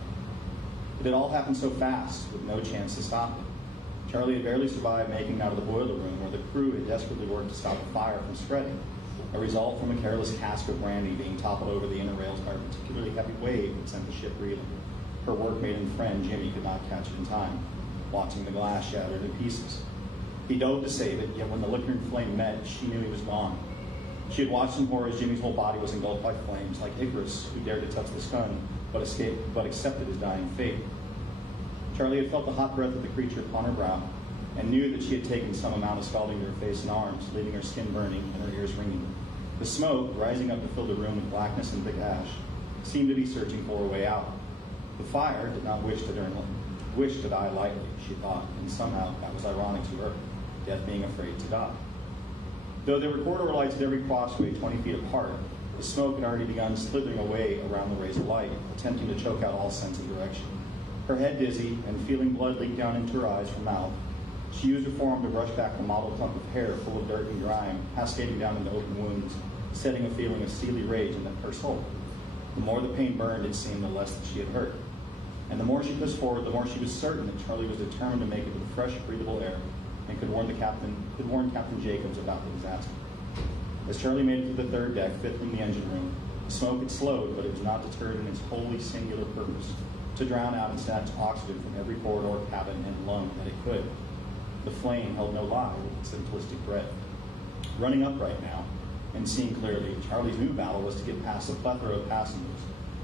But it all happened so fast, with no chance to stop it. Charlie had barely survived making it out of the boiler room where the crew had desperately worked to stop the fire from spreading, a result from a careless cask of brandy being toppled over the inner rails by a particularly heavy wave that sent the ship reeling. Her workmate and friend, Jimmy, could not catch it in time, watching the glass shattered in pieces. He dove to save it, yet when the liquor and flame met, she knew he was gone. She had watched in horror as Jimmy's whole body was engulfed by flames, like Icarus, who dared to touch the sun, but accepted his dying fate. Charlie had felt the hot breath of the creature upon her brow, and knew that she had taken some amount of scalding to her face and arms, leaving her skin burning and her ears ringing. The smoke, rising up to fill the room with blackness and thick ash, seemed to be searching for a way out. The fire did not wish to die lightly, she thought, and somehow that was ironic to her, death being afraid to die. Though there were corridor lights at every crossway 20 feet apart, the smoke had already begun slithering away around the rays of light, attempting to choke out all sense of direction. Her head dizzy and feeling blood leak down into her eyes from mouth, she used her forearm to brush back the mottled clump of hair full of dirt and grime, cascading down into open wounds, setting a feeling of steely rage in her soul. The more the pain burned, it seemed, the less that she had hurt. And the more she pushed forward, the more she was certain that Charlie was determined to make it to the fresh, breathable air and could warn Captain Jacobs about the disaster. As Charlie made it to the third deck, fifth from the engine room, the smoke had slowed, but it was not deterred in its wholly singular purpose to drown out and snatch oxygen from every corridor, cabin, and lung that it could. The flame held no lie with its simplistic breath. Running upright now, and seeing clearly, Charlie's new battle was to get past the plethora of passengers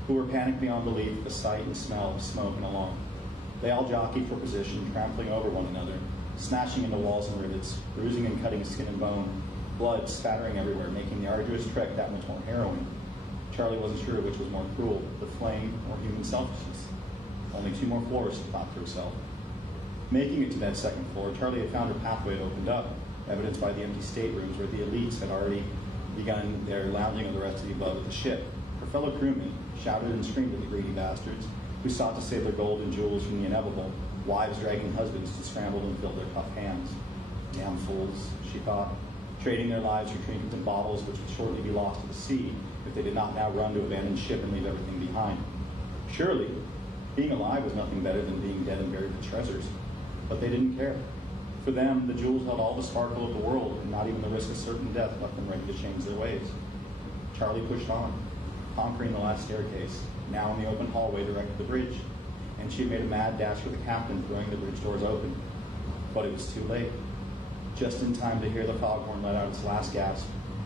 who were panicked beyond belief at the sight and smell of smoke and alarm. They all jockeyed for position, trampling over one another, smashing into walls and rivets, bruising and cutting skin and bone, blood spattering everywhere, making the arduous trek that much more harrowing. Charlie wasn't sure which was more cruel, the flame or human selfishness. Only 2 more floors, she thought to herself. Making it to that second floor, Charlie had found her pathway had opened up, evidenced by the empty staterooms where the elites had already begun their lounging of the rest of the above of the ship. Her fellow crewmen shouted and screamed at the greedy bastards who sought to save their gold and jewels from the inevitable, wives dragging husbands to scramble and fill their tough hands. Damn fools, she thought, trading their lives for trinkets and bottles which would shortly be lost to the sea if they did not now run to abandon ship and leave everything behind. Surely, being alive was nothing better than being dead and buried with treasures. But they didn't care. For them, the jewels held all the sparkle of the world, and not even the risk of certain death left them ready to change their ways. Charlie pushed on, conquering the last staircase, now in the open hallway direct to the bridge, and she had made a mad dash for the captain, throwing the bridge doors open. But it was too late. Just in time to hear the foghorn let out its last gasp,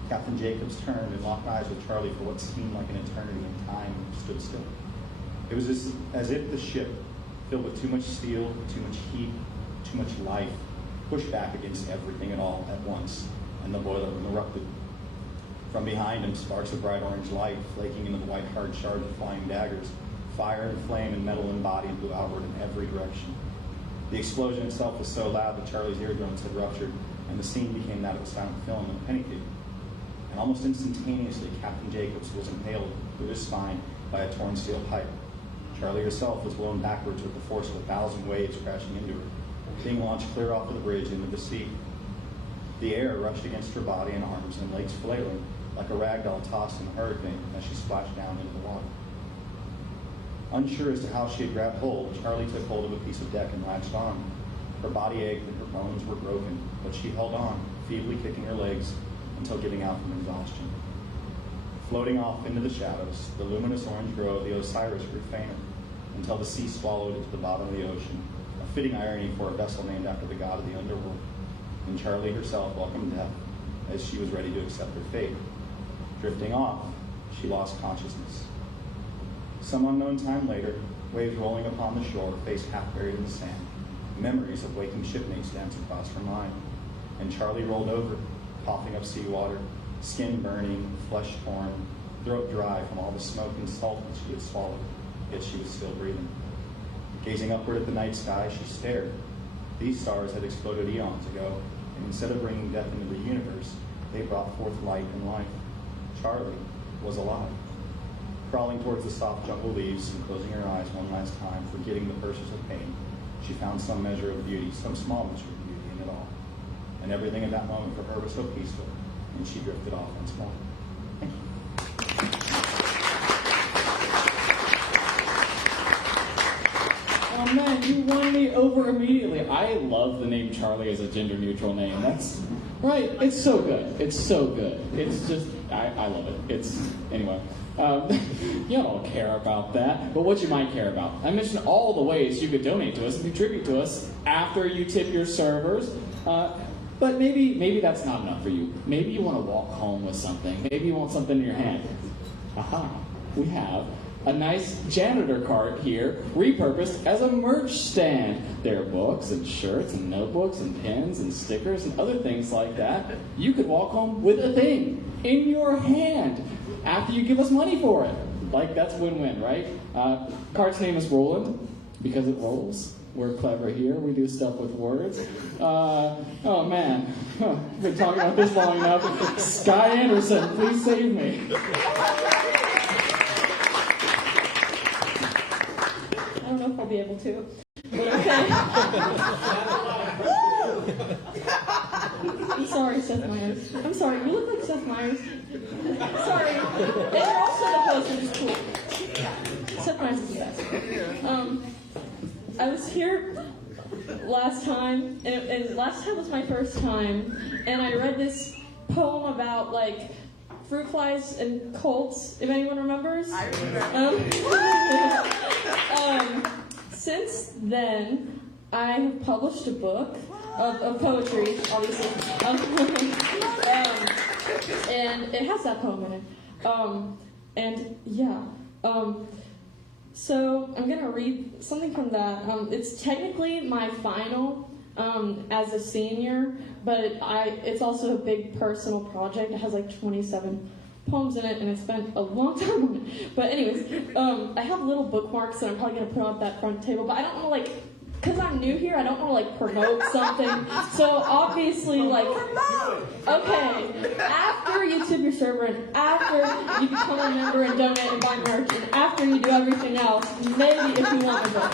Captain Jacobs turned and locked eyes with Charlie for what seemed like an eternity, and time stood still. It was as if the ship, filled with too much steel, too much heat, too much life, pushed back against everything at all at once, and the boiler room erupted. From behind him, sparks of bright orange light, flaking into the white hard shards of flying daggers, fire and flame and metal and body blew outward in every direction. The explosion itself was so loud that Charlie's eardrums had ruptured, and the scene became that of a silent film in a penny theater. And almost instantaneously, Captain Jacobs was impaled through his spine by a torn steel pipe. Charlie herself was blown backwards with the force of 1,000 waves crashing into her, being launched clear off of the bridge into the sea. The air rushed against her body and arms, and legs flailing like a rag doll tossed in a hurricane as she splashed down into the water. Unsure as to how she had grabbed hold, Charlie took hold of a piece of deck and latched on. Her body ached and her bones were broken, but she held on, feebly kicking her legs until giving out from exhaustion. Floating off into the shadows, the luminous orange glow of the Osiris grew fainter until the sea swallowed it to the bottom of the ocean, a fitting irony for a vessel named after the god of the underworld. And Charlie herself welcomed death as she was ready to accept her fate. Drifting off, she lost consciousness. Some unknown time later, waves rolling upon the shore, face half buried in the sand, memories of waking shipmates danced across her mind. And Charlie rolled over, coughing up seawater, skin burning, flesh torn, throat dry from all the smoke and salt that she had swallowed, yet she was still breathing. Gazing upward at the night sky, she stared. These stars had exploded eons ago, and instead of bringing death into the universe, they brought forth light and life. Charlie was alive. Crawling towards the soft jungle leaves and closing her eyes one last time, forgetting the curses of pain, she found some measure of beauty, some small measure of beauty in it all. And everything at that moment for her was so peaceful, and she drifted off once more. Thank you. Oh man, you won me over immediately. I love the name Charlie as a gender-neutral name. That's right. It's so good. It's so good. It's just, I love it. It's, anyway. You don't care about that, but what you might care about. I mentioned all the ways you could donate to us and contribute to us after you tip your servers. But maybe that's not enough for you. Maybe you want to walk home with something. Maybe you want something in your hand. Aha, we have a nice janitor cart here, repurposed as a merch stand. There are books and shirts and notebooks and pens and stickers and other things like that. You could walk home with a thing in your hand after you give us money for it. Like, that's win-win, right? Cart's name is Roland because it rolls. We're clever here. We do stuff with words. Oh, man. Been talking about this long enough. Sky Anderson, please save me. I don't know if I'll be able to. But okay. I'm sorry, Seth Meyers. I'm sorry, you look like Seth Meyers. Sorry. And you're also the host, which is cool. Seth Meyers is the best. I was here last time, and last time was my first time, and I read this poem about, like, fruit flies and colts, if anyone remembers. I remember. Since then, I have published a book of poetry, obviously. And it has that poem in it. So I'm going to read something from that. It's technically my final as a senior, but it's also a big personal project. It has like 27 poems in it, and I spent a long time on it. But anyways, I have little bookmarks that I'm probably going to put on that front table, but I don't want to, because I'm new here, I don't want to, promote something. So obviously, okay, after you tip your server, and after you become a member and donate and buy merch, and after you do everything else, maybe if you want a book,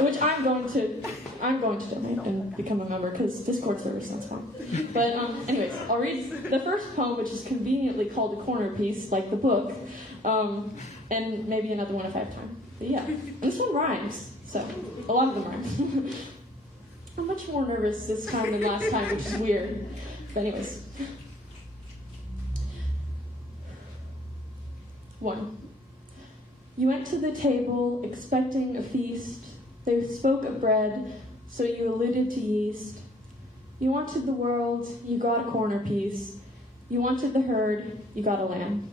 which I'm going to donate and become a member, because Discord server sounds fun. But anyways, I'll read the first poem, which is conveniently called a corner piece, like the book, and maybe another one if I have time. But yeah, and this one rhymes. So, a lot of them rhyme. I'm much more nervous this time than last time, which is weird. But anyways. 1. You went to the table expecting a feast. They spoke of bread, so you alluded to yeast. You wanted the world, you got a corner piece. You wanted the herd, you got a lamb.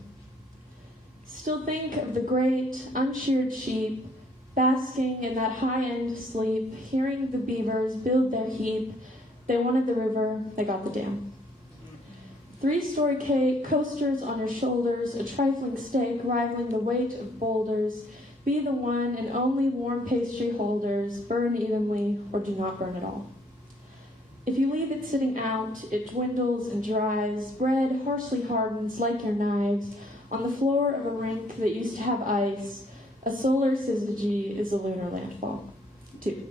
Still think of the great, unsheared sheep, basking in that high-end sleep, hearing the beavers build their heap. They wanted the river, they got the dam. 3-story cake, coasters on your shoulders, a trifling steak rivaling the weight of boulders. Be the one and only warm pastry holders, burn evenly or do not burn at all. If you leave it sitting out, it dwindles and dries. Bread harshly hardens like your knives on the floor of a rink that used to have ice. A solar syzygy is a lunar landfall. 2.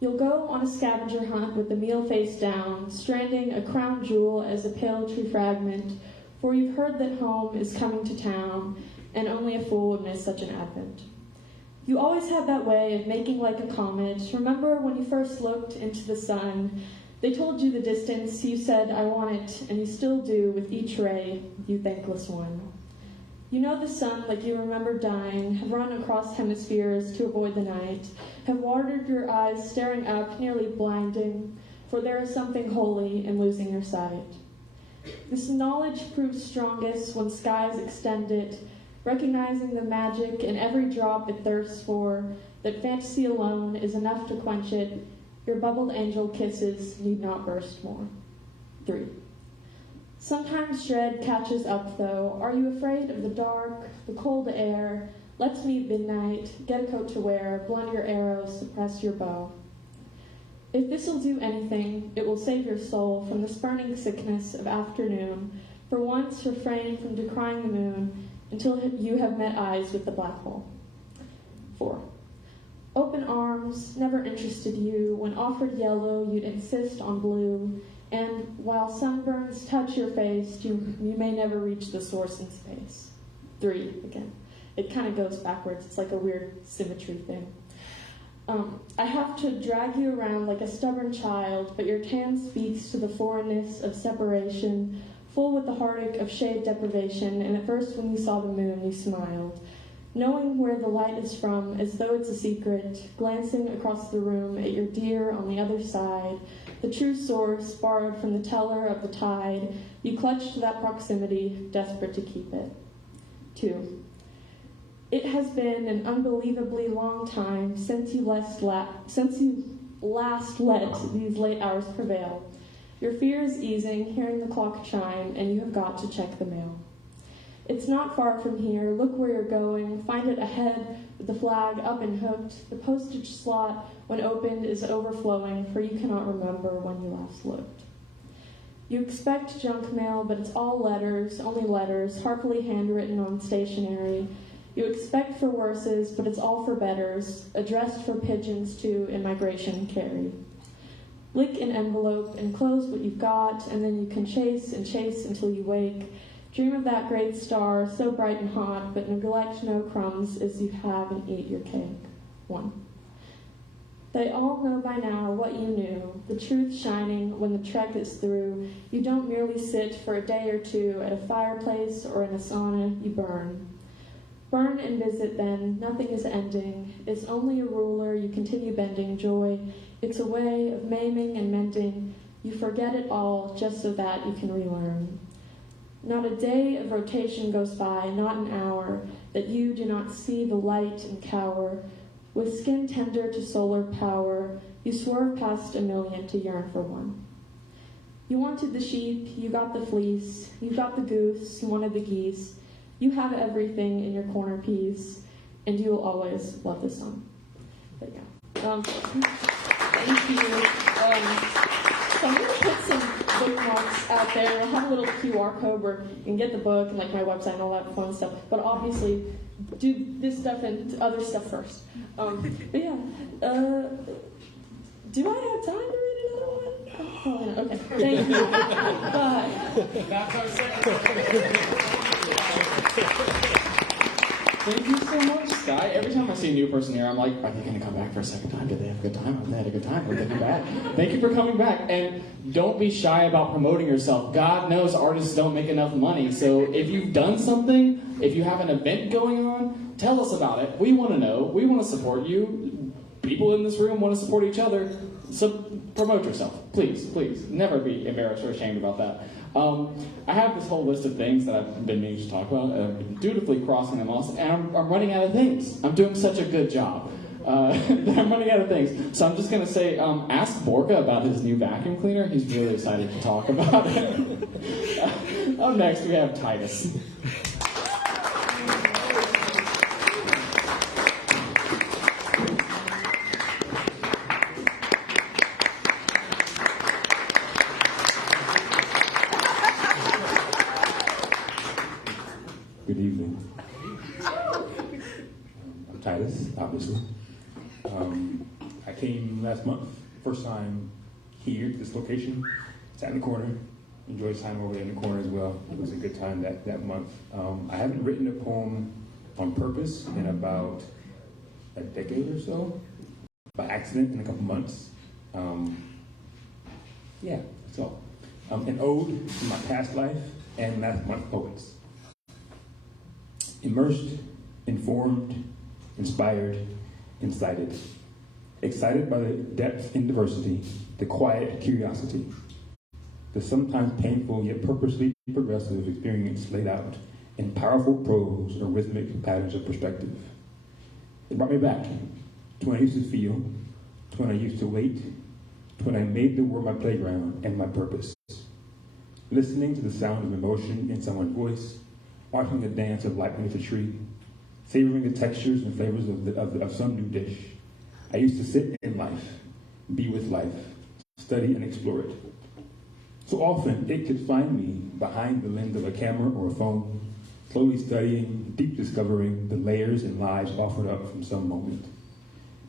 You'll go on a scavenger hunt with the meal face down, stranding a crown jewel as a pale tree fragment, for you've heard that home is coming to town, and only a fool would miss such an advent. You always had that way of making like a comet. Remember when you first looked into the sun? They told you the distance, you said, I want it, and you still do with each ray, you thankless one. You know the sun like you remember dying, have run across hemispheres to avoid the night, have watered your eyes staring up, nearly blinding, for there is something holy in losing your sight. This knowledge proves strongest when skies extend it, recognizing the magic in every drop it thirsts for, that fantasy alone is enough to quench it. Your bubbled angel kisses need not burst more. 3. Sometimes dread catches up, though. Are you afraid of the dark, the cold air? Let's meet midnight, get a coat to wear, blunt your arrows, suppress your bow. If this'll do anything, it will save your soul from the spurning sickness of afternoon. For once, refrain from decrying the moon until you have met eyes with the black hole. 4. Open arms never interested you. When offered yellow, you'd insist on blue. And while sunburns touch your face, you may never reach the source in space. 3, again. It kind of goes backwards. It's like a weird symmetry thing. I have to drag you around like a stubborn child, but your tan speaks to the foreignness of separation, full with the heartache of shade deprivation, and at first when you saw the moon, you smiled. Knowing where the light is from, as though it's a secret, glancing across the room at your dear on the other side, the true source borrowed from the teller of the tide, you clutch to that proximity, desperate to keep it. 2. It has been an unbelievably long time since you last let these late hours prevail. Your fear is easing, hearing the clock chime, and you have got to check the mail. It's not far from here. Look where you're going. Find it ahead with the flag up and hooked. The postage slot, when opened, is overflowing, for you cannot remember when you last looked. You expect junk mail, but it's all letters, only letters, heartfully handwritten on stationery. You expect for worses, but it's all for betters, addressed for pigeons to in migration carry. Lick an envelope and close what you've got, and then you can chase and chase until you wake. Dream of that great star, so bright and hot, but neglect no crumbs as you have and eat your cake. 1. They all know by now what you knew, the truth shining when the trek is through. You don't merely sit for a day or two at a fireplace or in a sauna, you burn. Burn and visit then, nothing is ending. It's only a ruler, you continue bending joy. It's a way of maiming and mending. You forget it all just so that you can relearn. Not a day of rotation goes by, not an hour, that you do not see the light and cower. With skin tender to solar power, you swerve past a million to yearn for one. You wanted the sheep, you got the fleece, you got the goose, you wanted the geese. You have everything in your corner piece, and you will always love this song. But yeah. Thank you. So I'm going to put some bookmarks out there. We'll have a little QR code where you can get the book and like my website and all that fun stuff. But obviously, do this stuff and other stuff first. But yeah, do I have time to read another one? Oh, yeah. Okay. Thank you. Bye. That's our second. Thank you so much, Sky. Every time I see a new person here, I'm like, are they going to come back for a second time? Did they have a good time? Have they had a good time? Did they come back? Thank you for coming back. And don't be shy about promoting yourself. God knows artists don't make enough money. So if you've done something, if you have an event going on, tell us about it. We want to know. We want to support you. People in this room want to support each other. So promote yourself. Please, please. Never be embarrassed or ashamed about that. I have this whole list of things that I've been meaning to talk about. I've been dutifully crossing them off, and I'm running out of things. I'm doing such a good job that I'm running out of things. So I'm just going to say, ask Borka about his new vacuum cleaner. He's really excited to talk about it. Up next, we have Titus. Good evening. I'm Titus, obviously. I came last month, first time here to this location. Sat in the corner, enjoyed time over there in the corner as well. It was a good time that month. I haven't written a poem on purpose in about a decade or so, by accident in a couple months. Yeah, that's all. An ode to my past life and last month's poets. Immersed, informed, inspired, incited. Excited by the depth and diversity, the quiet curiosity, the sometimes painful yet purposely progressive experience laid out in powerful prose or rhythmic patterns of perspective. It brought me back to when I used to feel, to when I used to wait, to when I made the world my playground and my purpose. Listening to the sound of emotion in someone's voice, watching the dance of light beneath a tree, savoring the textures and flavors of some new dish. I used to sit in life, be with life, study and explore it. So often it could find me behind the lens of a camera or a phone, slowly studying, deep discovering the layers and lives offered up from some moment.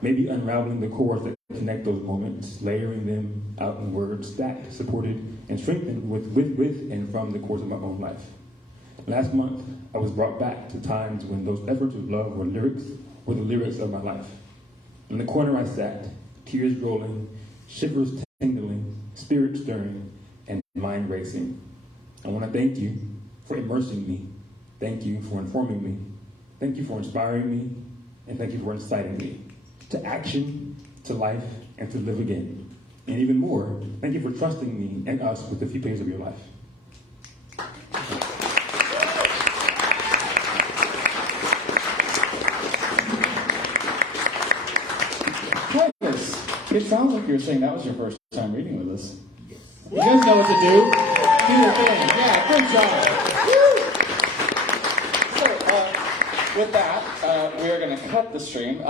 Maybe unraveling the chords that connect those moments, layering them out in words, stacked, supported, and strengthened with and from the course of my own life. Last month, I was brought back to times when those efforts of love were the lyrics of my life. In the corner I sat, tears rolling, shivers tingling, spirit stirring, and mind racing. I want to thank you for immersing me. Thank you for informing me. Thank you for inspiring me. And thank you for inciting me to action, to life, and to live again. And even more, thank you for trusting me and us with a few pages of your life. It sounds like you were saying that was your first time reading with us. You guys know what to do. Do your thing. Yeah, good job. with that, we are going to cut the stream.